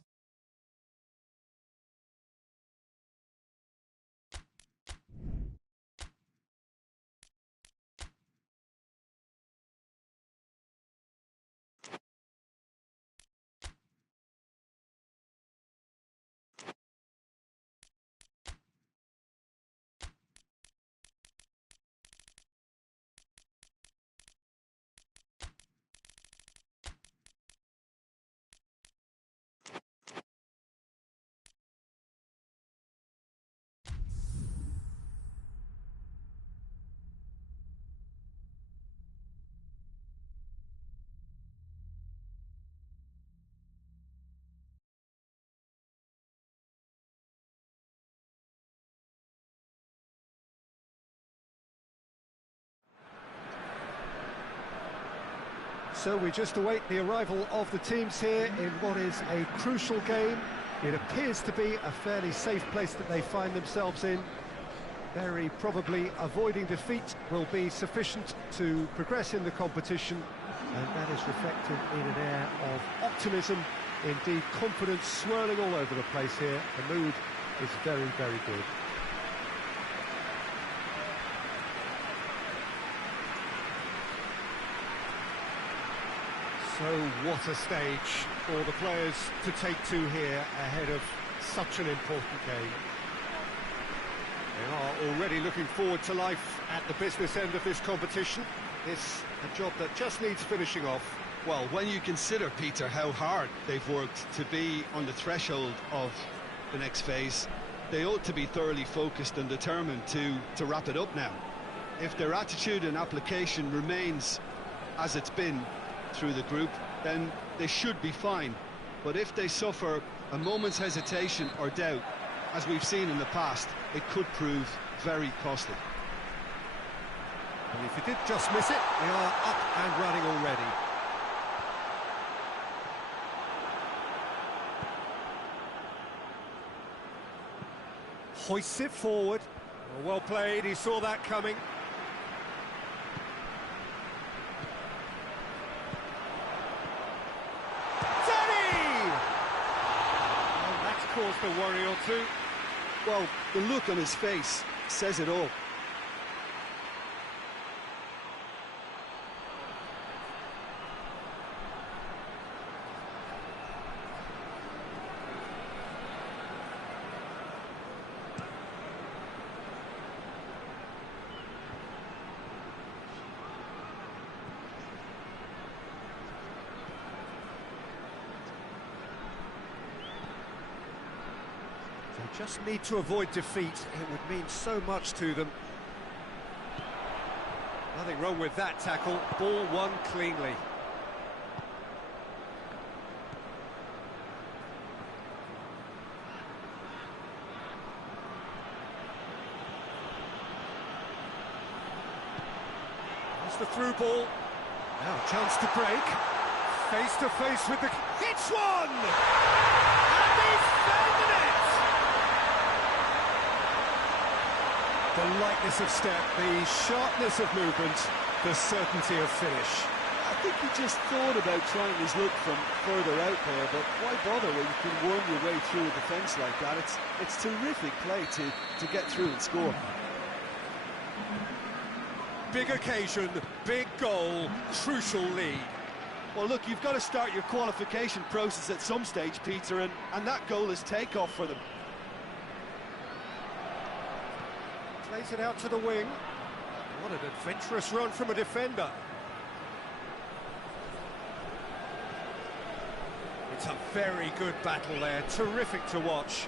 So we just await the arrival of the teams here in what is a crucial game. It appears to be a fairly safe place that they find themselves in. Very probably avoiding defeat will be sufficient to progress in the competition, and that is reflected in an air of optimism, indeed confidence swirling all over the place here. The mood is very, very good. So what a stage for the players to take to here ahead of such an important game. They are already looking forward to life at the business end of this competition. It's a job that just needs finishing off. Well, when you consider, Peter, how hard they've worked to be on the threshold of the next phase, they ought to be thoroughly focused and determined to wrap it up now. If their attitude and application remains as it's been through the group, then they should be fine. But if they suffer a moment's hesitation or doubt, as we've seen in the past, it could prove very costly. And if you did just miss it, they are up and running already. Hoists it forward. Well played, he saw that coming. Caused a worry or two. Well, the look on his face says it all. Just need to avoid defeat. It would mean so much to them. Nothing wrong with that tackle. Ball won cleanly. That's the through ball. Now a chance to break. Face to face with the... Hits one! And he's found the net! The lightness of step, the sharpness of movement, the certainty of finish. I think he just thought about trying his luck from further out there, but why bother when you can worm your way through a defence like that? It's terrific play to get through and score. Big occasion, big goal, crucial lead. Well, look, you've got to start your qualification process at some stage, Peter, and that goal is takeoff for them. Plays it out to the wing. What an adventurous run from a defender. It's a very good battle there, terrific to watch.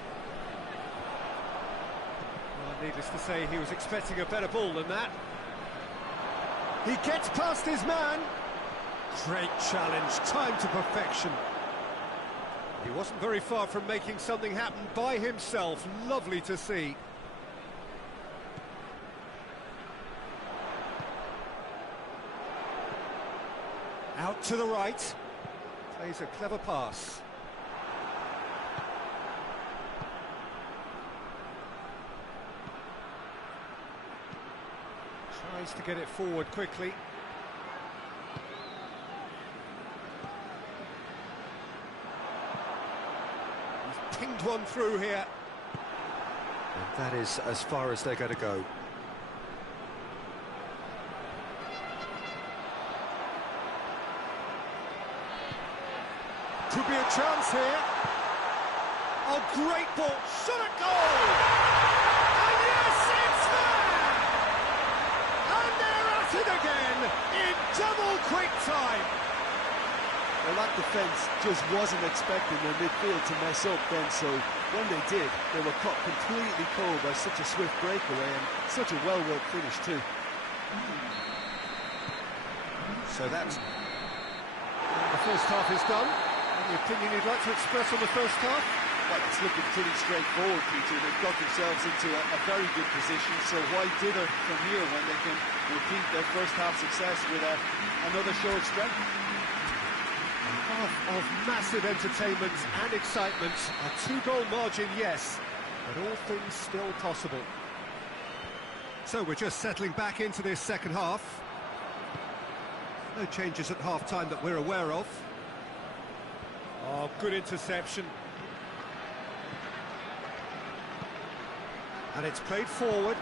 Well, needless to say, he was expecting a better ball than that. He gets past his man. Great challenge, time to perfection. He wasn't very far from making something happen by himself. Lovely to see. Out to the right. Plays a clever pass. Tries to get it forward quickly. He's pinged one through here. And that is as far as they're going to go. Could be a chance here. Oh, great ball. Should it go? And yes, it's there! And they're at it again in double quick time. Well, that defence just wasn't expecting their midfield to mess up then, so when they did, they were caught completely cold by such a swift breakaway and such a well-worked finish too. So that's... the first half is done. Any opinion you'd like to express on the first half? Well, it's looking pretty straightforward, Peter. They've got themselves into a very good position, so why dither from here when they can repeat their first half success with another show of strength? A half of massive entertainment and excitement. A two-goal margin, yes, but all things still possible. So we're just settling back into this second half. No changes at half-time that we're aware of. Oh, good interception. And it's played forward.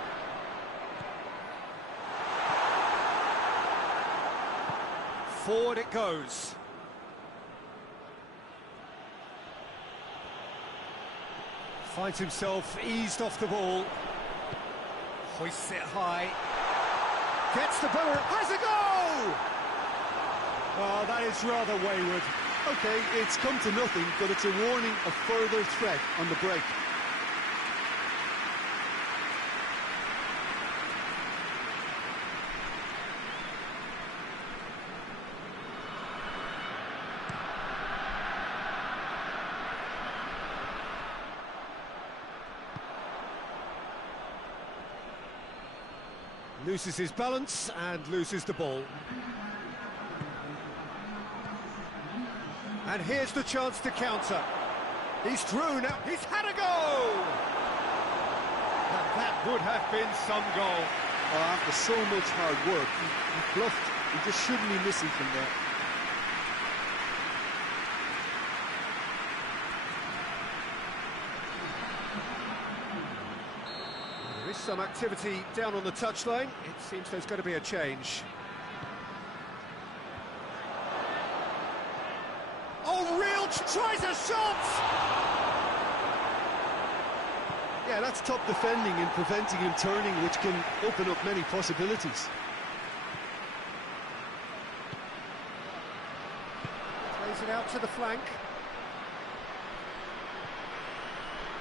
Forward it goes. Finds himself eased off the ball. Hoists it high. Gets the ball. Has a go! Oh, that is rather wayward. OK, it's come to nothing, but it's a warning of further threat on the break. Loses his balance and loses the ball. And here's the chance to counter. He's through now. He's had a go! And that would have been some goal. Oh, after so much hard work, he bluffed. He just shouldn't be missing from there. There is some activity down on the touchline. It seems there's going to be a change. Oh, real tries a shot! Yeah, that's top defending and preventing him turning, which can open up many possibilities. Plays it out to the flank.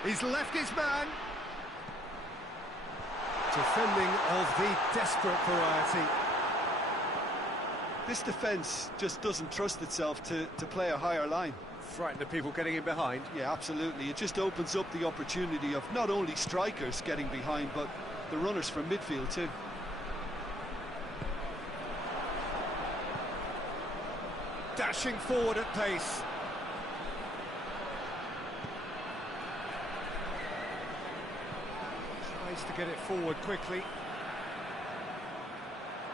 He's left his man. Defending of the desperate variety. This defence just doesn't trust itself to play a higher line. Frightened of people getting in behind. Yeah, absolutely. It just opens up the opportunity of not only strikers getting behind, but the runners from midfield too. Dashing forward at pace. Tries to get it forward quickly.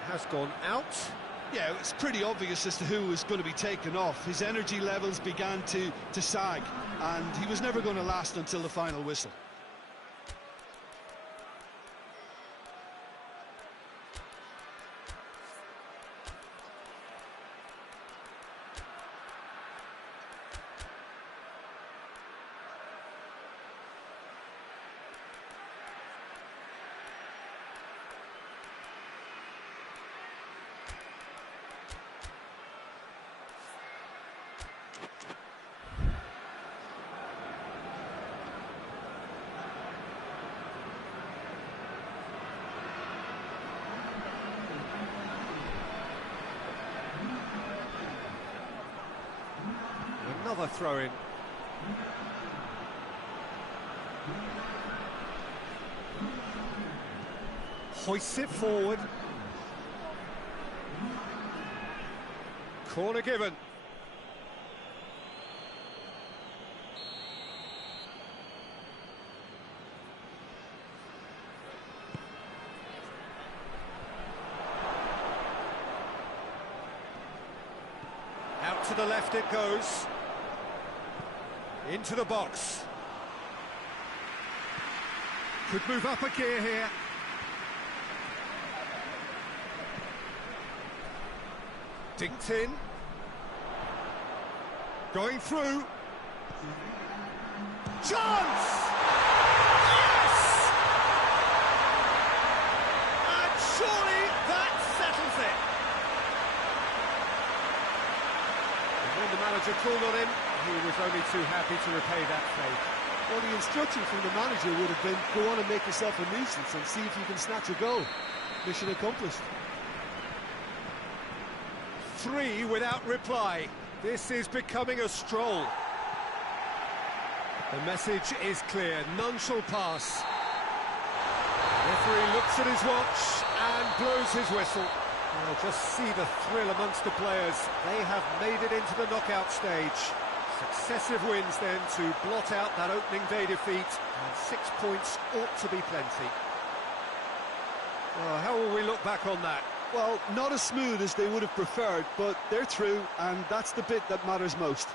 Has gone out. Yeah, it's pretty obvious as to who was going to be taken off. His energy levels began to sag, and he was never going to last until the final whistle. Another throw-in. Hoists it forward. Corner given. Out to the left it goes. Into the box. Could move up a gear here. Dinked in. Going through. Chance! Yes! And surely that settles it. And when the manager called on him, he was only too happy to repay that favour. Well, the instruction from the manager would have been, go on and make yourself a nuisance and see if you can snatch a goal. Mission accomplished. 3 without reply. This is becoming a stroll. The message is clear, none shall pass. The referee looks at his watch and blows his whistle. Just see the thrill amongst the players. They have made it into the knockout stage. Successive wins then to blot out that opening day defeat, and 6 points ought to be plenty. Well, how will we look back on that? Well, not as smooth as they would have preferred, but they're through, and that's the bit that matters most.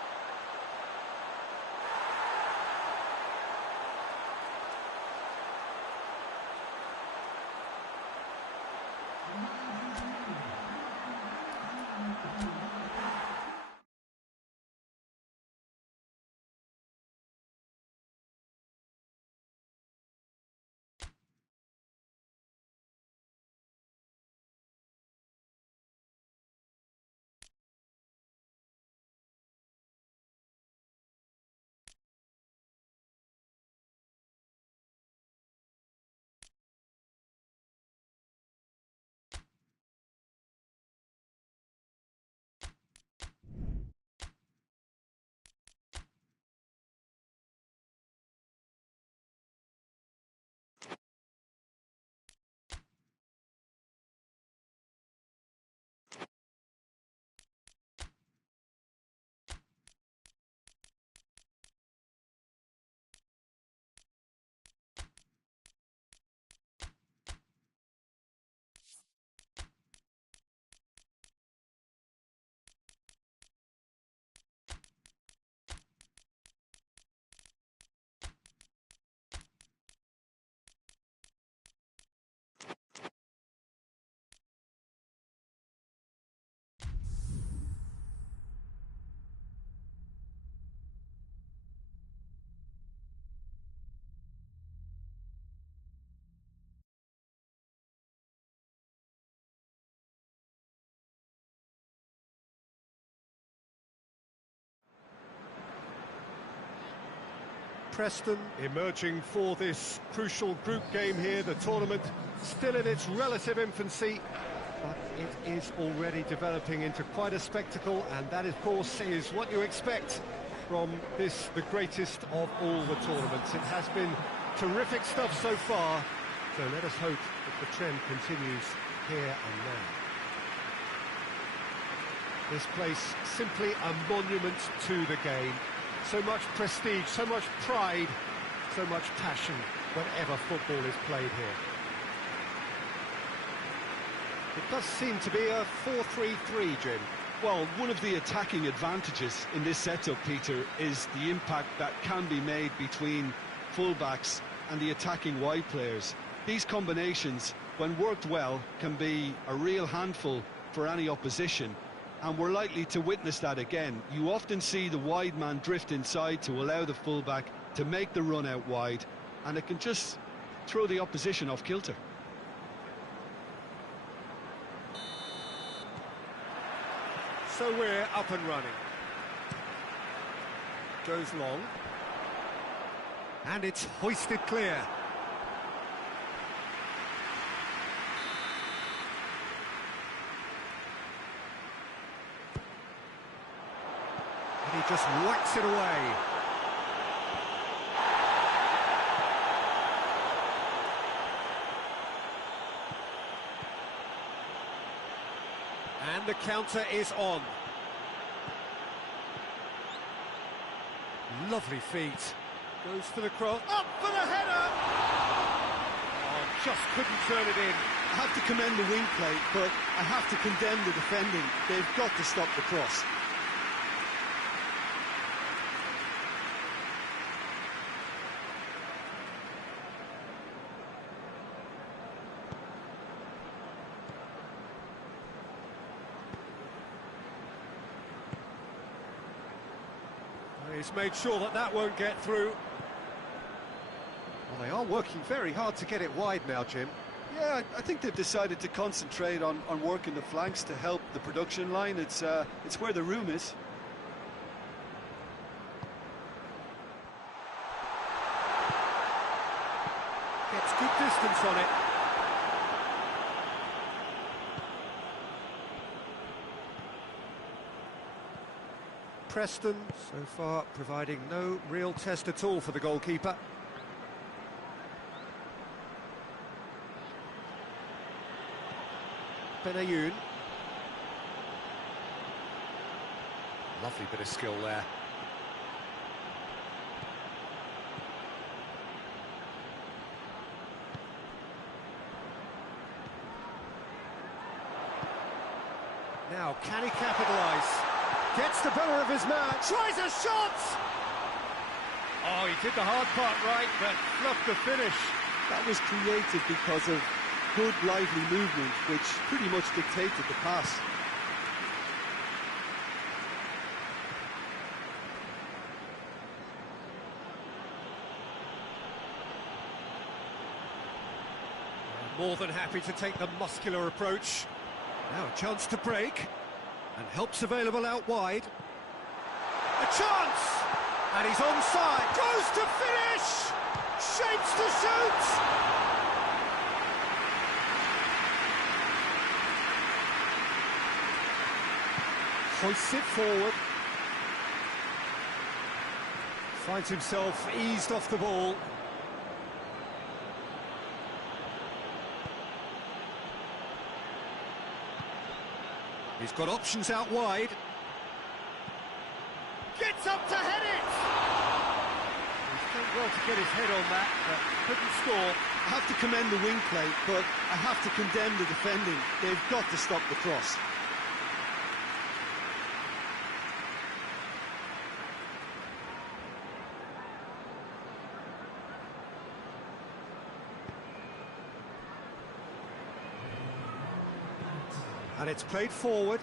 Preston emerging for this crucial group game here. The tournament still in its relative infancy, but it is already developing into quite a spectacle, and that, of course, is what you expect from this, the greatest of all the tournaments. It has been terrific stuff so far, so let us hope that the trend continues here and now. This place simply a monument to the game. So much prestige, so much pride, so much passion whenever football is played here. It does seem to be a 4-3-3, Jim. Well, one of the attacking advantages in this setup, Peter, is the impact that can be made between fullbacks and the attacking wide players. These combinations, when worked well, can be a real handful for any opposition. And we're likely to witness that again. You often see the wide man drift inside to allow the fullback to make the run out wide, and it can just throw the opposition off kilter. So we're up and running. goes long. And it's hoisted clear. And he just whacks it away. And the counter is on. Lovely feet. Goes for the cross. Up for the header! Oh, just couldn't turn it in. I have to commend the wing play, but I have to condemn the defending. They've got to stop the cross. He's made sure that that won't get through. Well, they are working very hard to get it wide now, Jim. Yeah, I think they've decided to concentrate on working the flanks to help the production line. It's where the room is. Gets good distance on it. Preston, so far, providing no real test at all for the goalkeeper. Benayoun. Lovely bit of skill there. Now, can he capitalise? Gets the better of his man, tries a shot! Oh, he did the hard part right, but fluffed the finish. That was created because of good, lively movement, which pretty much dictated the pass. More than happy to take the muscular approach. Now a chance to break, and help's available out wide. A chance! And he's onside, goes to finish! Shapes to shoot! Hoists it forward. Finds himself eased off the ball. He's got options out wide. Gets up to head it! He's done well to get his head on that, but couldn't score. I have to commend the wing play, but I have to condemn the defending. They've got to stop the cross. And it's played forward.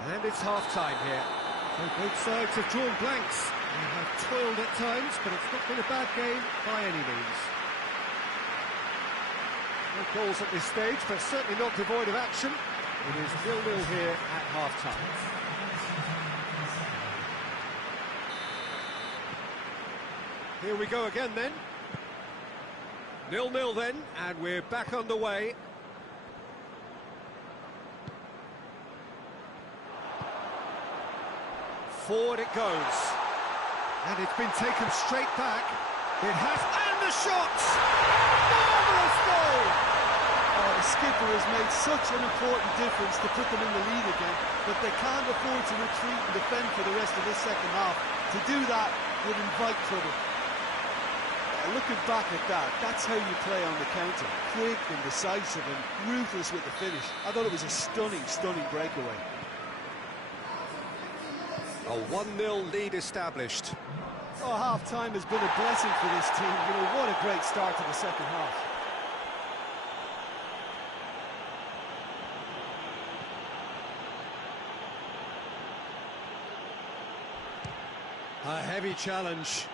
And it's half-time here. So both sides have drawn blanks. They have toiled at times, but it's not been a bad game by any means. No goals at this stage, but certainly not devoid of action. It is 0-0 here at half-time. Here we go again then. 0-0 then, and we're back underway. Forward it goes. And it's been taken straight back. It has, and the shot! Marvellous goal! Oh, the skipper has made such an important difference to put them in the lead again, but they can't afford to retreat and defend for the rest of this second half. To do that would invite trouble. Looking back at that, that's how you play on the counter. Quick and decisive and ruthless with the finish. I thought it was a stunning, stunning breakaway. A 1-0 lead established. Oh, half-time has been a blessing for this team. You know, what a great start to the second half. A heavy challenge.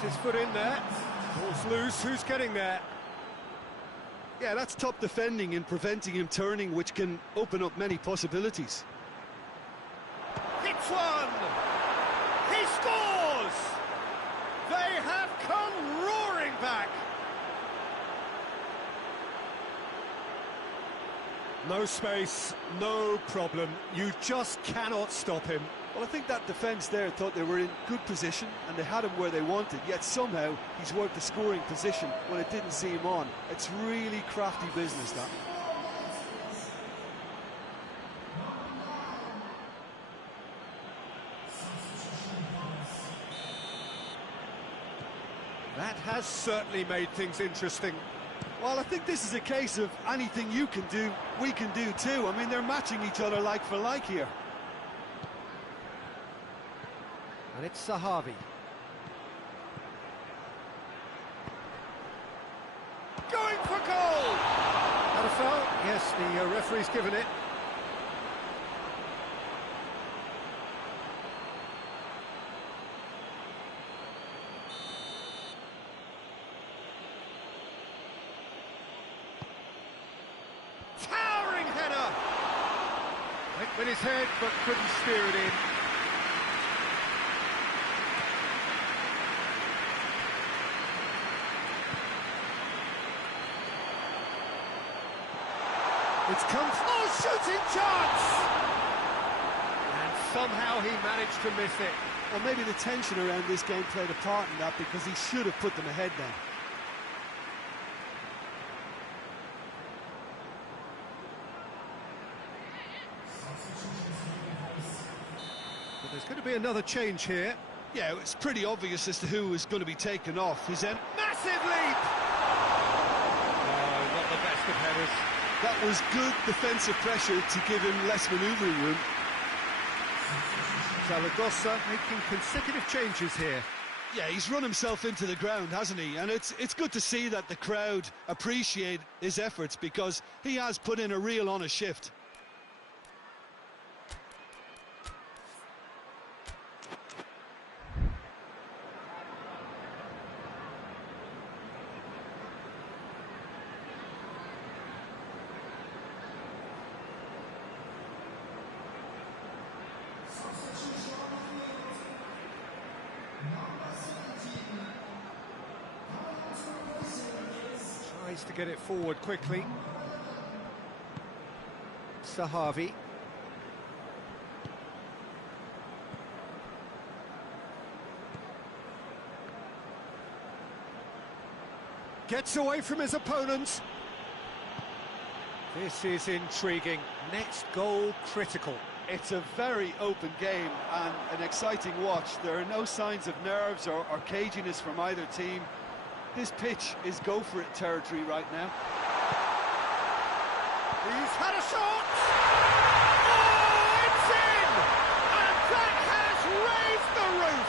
Gets his foot in there. Ball's loose, who's getting there? Yeah, that's top defending and preventing him turning, which can open up many possibilities. Hits one! He scores! They have come roaring back! No space, no problem. You just cannot stop him. Well, I think that defence there thought they were in good position and they had him where they wanted, yet somehow he's worked the scoring position when it didn't see him on. It's really crafty business, that. That has certainly made things interesting. Well, I think this is a case of anything you can do, we can do too. I mean, they're matching each other like for like here. And it's Zahavi. Going for goal! Had a foul? Yes, the referee's given it. Towering header! Went with his head, but couldn't steer it in. It's come... Oh, shooting chance! And somehow he managed to miss it. Well, maybe the tension around this game played a part in that, because he should have put them ahead then. But there's going to be another change here. Yeah, it's pretty obvious as to who was going to be taken off. Massive leap! Oh, not the best of headers. That was good defensive pressure to give him less manoeuvring room. Zaragoza making consecutive changes here. Yeah, he's run himself into the ground, hasn't he? And it's good to see that the crowd appreciate his efforts, because he has put in a real honest shift. Tries to get it forward quickly. Zahavi. Gets away from his opponent. This is intriguing. Next goal critical. It's a very open game and an exciting watch. There are no signs of nerves or caginess from either team. This pitch is go-for-it territory right now. He's had a shot! Oh, it's in! And that has raised the roof!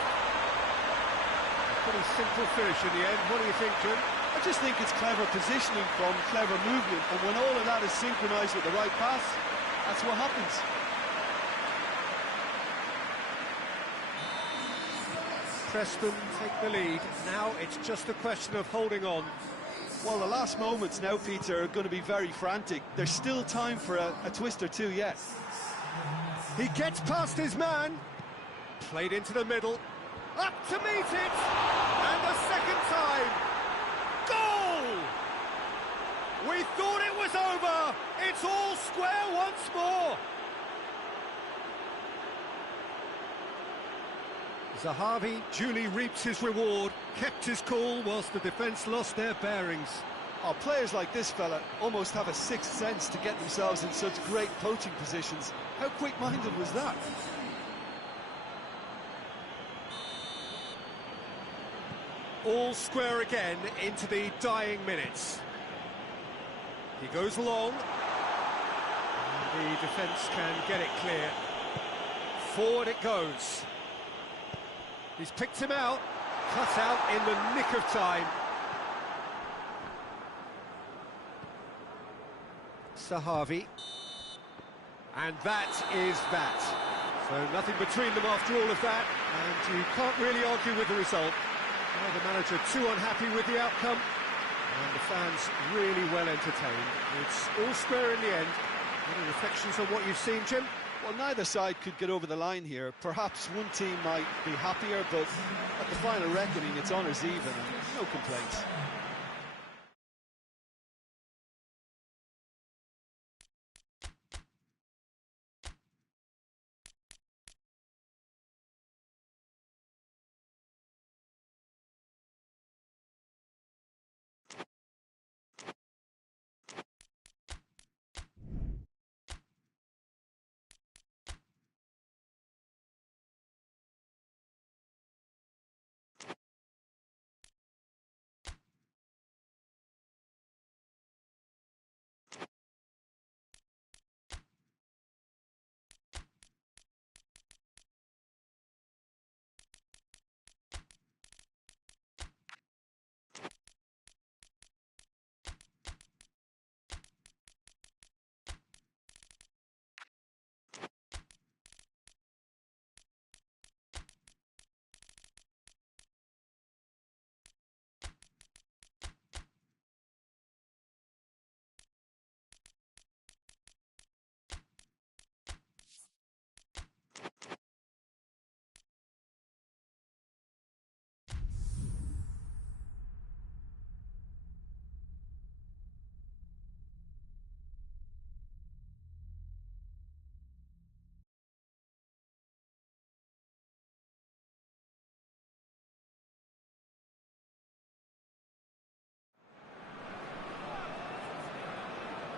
Pretty simple finish in the end. What do you think, Jim? I just think it's clever positioning from clever movement, and when all of that is synchronised with the right pass, that's what happens. Preston take the lead. Now it's just a question of holding on. Well, the last moments now, Peter, are going to be very frantic. There's still time for a twist or two yet. He gets past his man. Played into the middle. Up to meet it! And the second time! Goal! We thought it was over! It's all square once more! Zahavi duly reaps his reward, kept his cool whilst the defence lost their bearings. Oh, players like this fella almost have a sixth sense to get themselves in such great poaching positions. How quick-minded was that? All square again into the dying minutes. He goes long. The defence can get it clear. Forward it goes. He's picked him out. Cut out in the nick of time. Zahavi. And that is that. So nothing between them after all of that, and you can't really argue with the result. Well, the manager too unhappy with the outcome, and the fans really well entertained. It's all square in the end. Any reflections on what you've seen, Jim? Well, neither side could get over the line here. Perhaps one team might be happier, but at the final reckoning, it's honours even, and no complaints.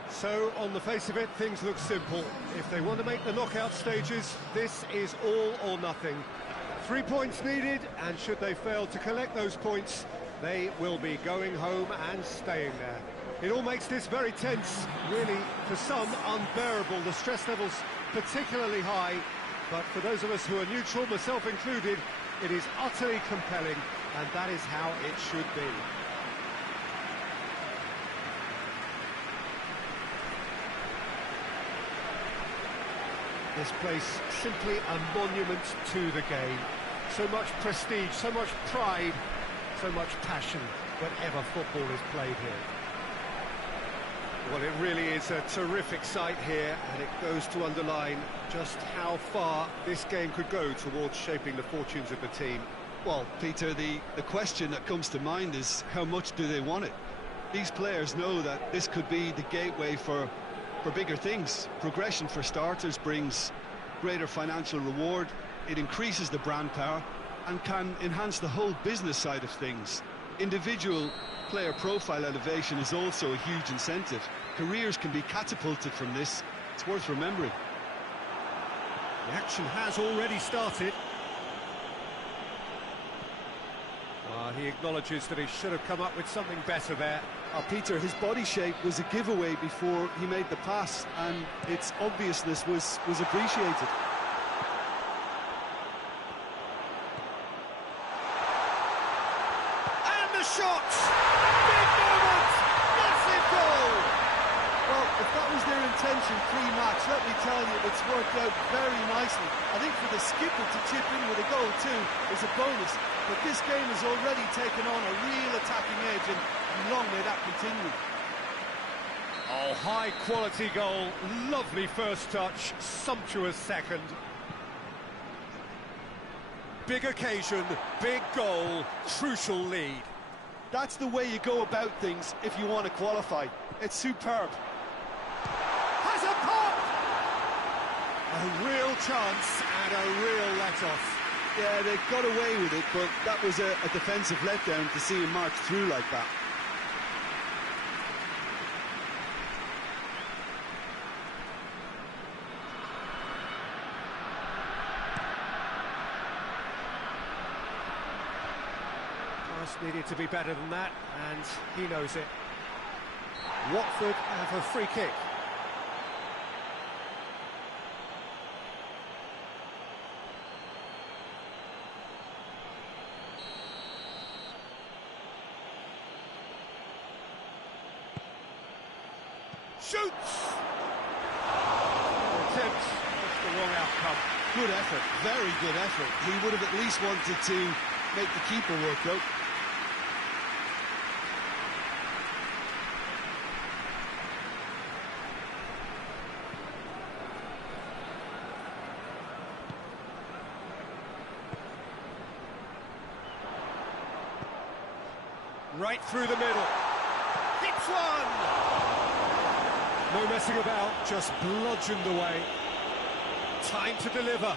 So, on the face of it, things look simple. If they want to make the knockout stages, this is all or nothing. 3 points needed, and should they fail to collect those points, they will be going home and staying there. It all makes this very tense, really, for some, unbearable. The stress levels particularly high, but for those of us who are neutral, myself included, it is utterly compelling, and that is how it should be. This place, simply a monument to the game. So much prestige, so much pride, so much passion whenever football is played here. Well, it really is a terrific sight here, and it goes to underline just how far this game could go towards shaping the fortunes of the team. Well, Peter, the question that comes to mind is how much do they want it? These players know that this could be the gateway for bigger things. Progression, for starters, brings greater financial reward, it increases the brand power and can enhance the whole business side of things. Individual player profile elevation is also a huge incentive. Careers can be catapulted from this. It's worth remembering. The action has already started. He acknowledges that he should have come up with something better there. Peter, his body shape was a giveaway before he made the pass, and its obviousness was appreciated. And the shot! Big moment! Massive goal! Well, if that was their intention pre-match, let me tell you, it's worked out very nicely. I think for the skipper to chip in with a goal too is a bonus. But this game has already taken on a real attacking edge, and long may that continue. Oh, high-quality goal, lovely first touch, sumptuous second. Big occasion, big goal, crucial lead. That's the way you go about things if you want to qualify. It's superb. Has a pop! A real chance and a real let-off. Yeah, they got away with it, but that was a defensive letdown to see him march through like that. Pass needed to be better than that, and he knows it. Watford have a free kick. Shoots! Attempt, that's the wrong outcome. Good effort, very good effort. He would have at least wanted to make the keeper work out. Right through the middle. Hits one! No messing about, just bludgeoned away. Time to deliver.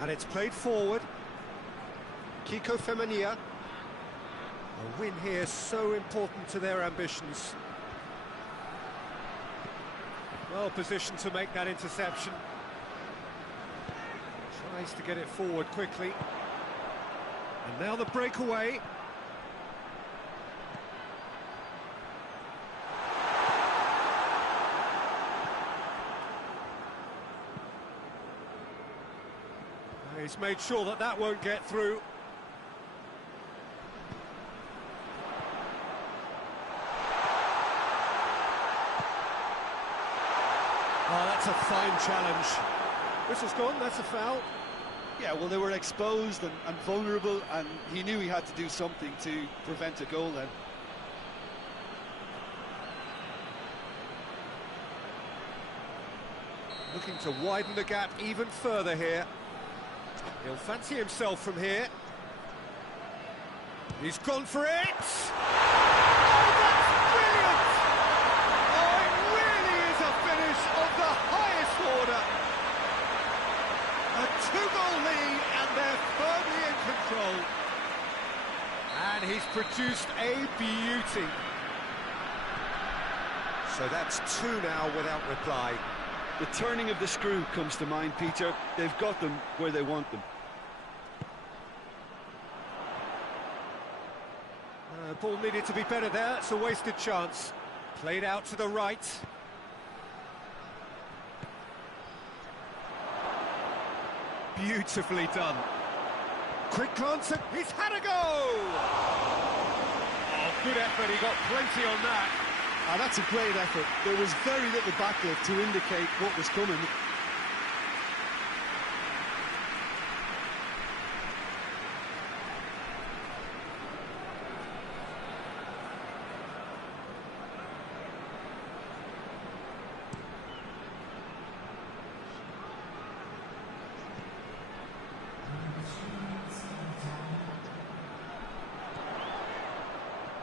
And it's played forward. Kiko Femenia. A win here so important to their ambitions. Well positioned to make that interception. Tries to get it forward quickly. And now the breakaway. He's made sure that that won't get through. Oh, that's a fine challenge. Whistle's gone, that's a foul. Yeah, well, they were exposed and vulnerable, and he knew he had to do something to prevent a goal then. Looking to widen the gap even further here. He'll fancy himself from here. He's gone for it! Oh, that's brilliant! Oh, it really is a finish of the highest order. A two-goal lead, and they're firmly in control. And he's produced a beauty. So that's two now without reply. The turning of the screw comes to mind, Peter. They've got them where they want them. Ball needed to be better there. It's a wasted chance. Played out to the right. Beautifully done. Quick glance at... He's had a go! Oh, good effort. He got plenty on that. Ah, that's a great effort. There was very little backlift to indicate what was coming.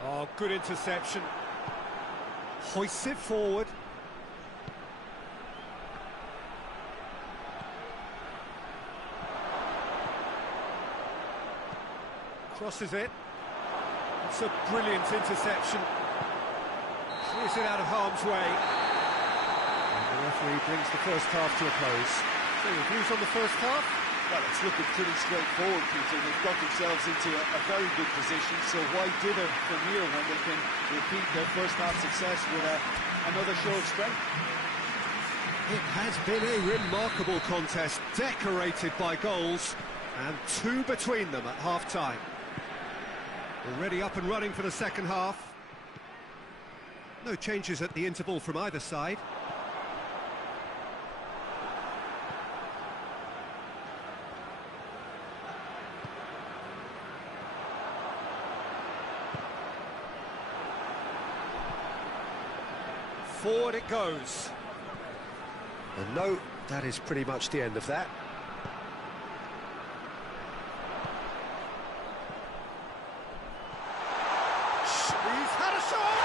Oh, good interception. Hoists it forward. Crosses it. It's a brilliant interception. Clears it out of harm's way. And the referee brings the first half to a close. So, views on the first half? Well, it's looking pretty straightforward, Peter. They've got themselves into a very good position, so why dither from here when they can repeat their first half success with another show of strength? It has been a remarkable contest, decorated by goals, and two between them at half-time. Already up and running for the second half. No changes at the interval from either side. Forward it goes. And no, that is pretty much the end of that. He's had a shot!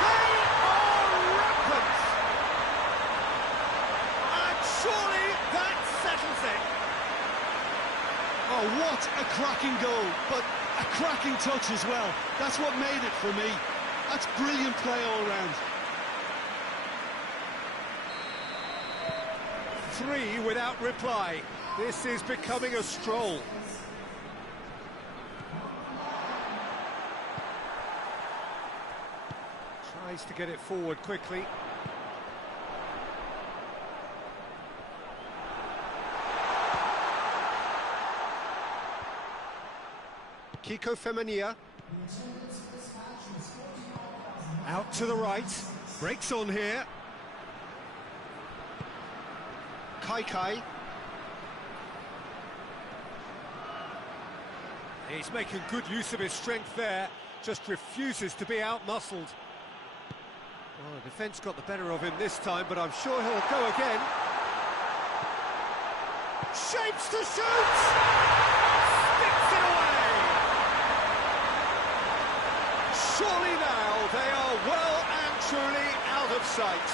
They are rampant! And surely that settles it. Oh, what a cracking goal, but a cracking touch as well. That's what made it for me. That's brilliant play all round. 3 without reply. This is becoming a stroll. Tries to get it forward quickly. Kiko Femenia. Out to the right. Breaks on here. Kai. He's making good use of his strength there, just refuses to be out-muscled. Well, the defence got the better of him this time, but I'm sure he'll go again. Shapes to shoot! Sticks it away! Surely now they are well and truly out of sight.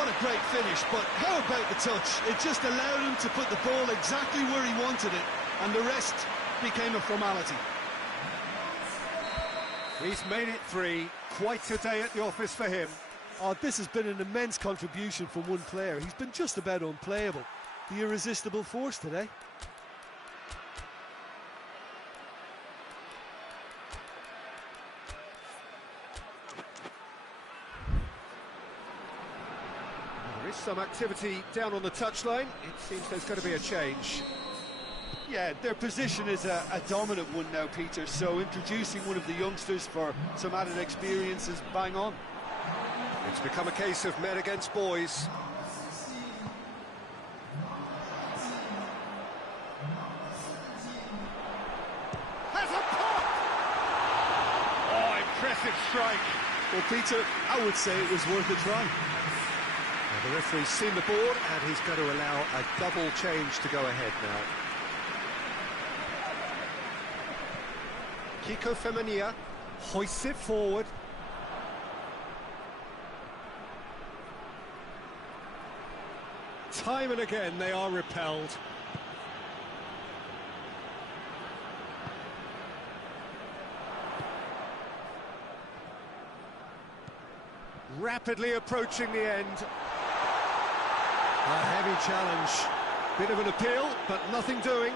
What a great finish, but how about the touch? It just allowed him to put the ball exactly where he wanted it, and the rest became a formality. He's made it 3. Quite a day at the office for him. Oh, this has been an immense contribution from one player. He's been just about unplayable. The irresistible force today. There is some activity down on the touchline. It seems there's going to be a change. Yeah, their position is a dominant one now, Peter, so introducing one of the youngsters for some added experience is bang on. It's become a case of men against boys. Has a pop! Oh, impressive strike. Well, Peter, I would say it was worth a try. Well, the referee's seen the board and he's going to allow a double change to go ahead now. Kiko Femenia hoists it forward. Time and again they are repelled. Rapidly approaching the end. A heavy challenge. Bit of an appeal, but nothing doing.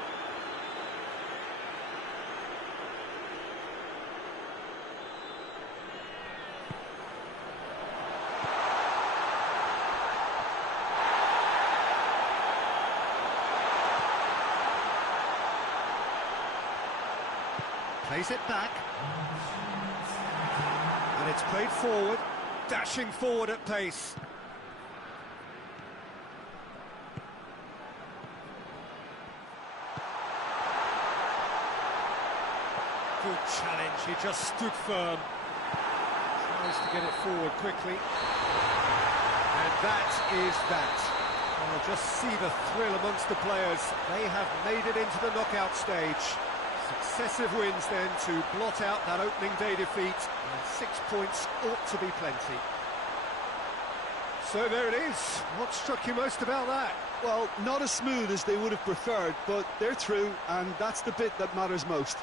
Plays it back. And it's played forward, dashing forward at pace. Good challenge, he just stood firm. Tries to get it forward quickly. And that is that. Oh, just see the thrill amongst the players. They have made it into the knockout stage. Successive wins then to blot out that opening day defeat, and 6 points ought to be plenty. So there it is. What struck you most about that? Well, not as smooth as they would have preferred, but they're through, and that's the bit that matters most.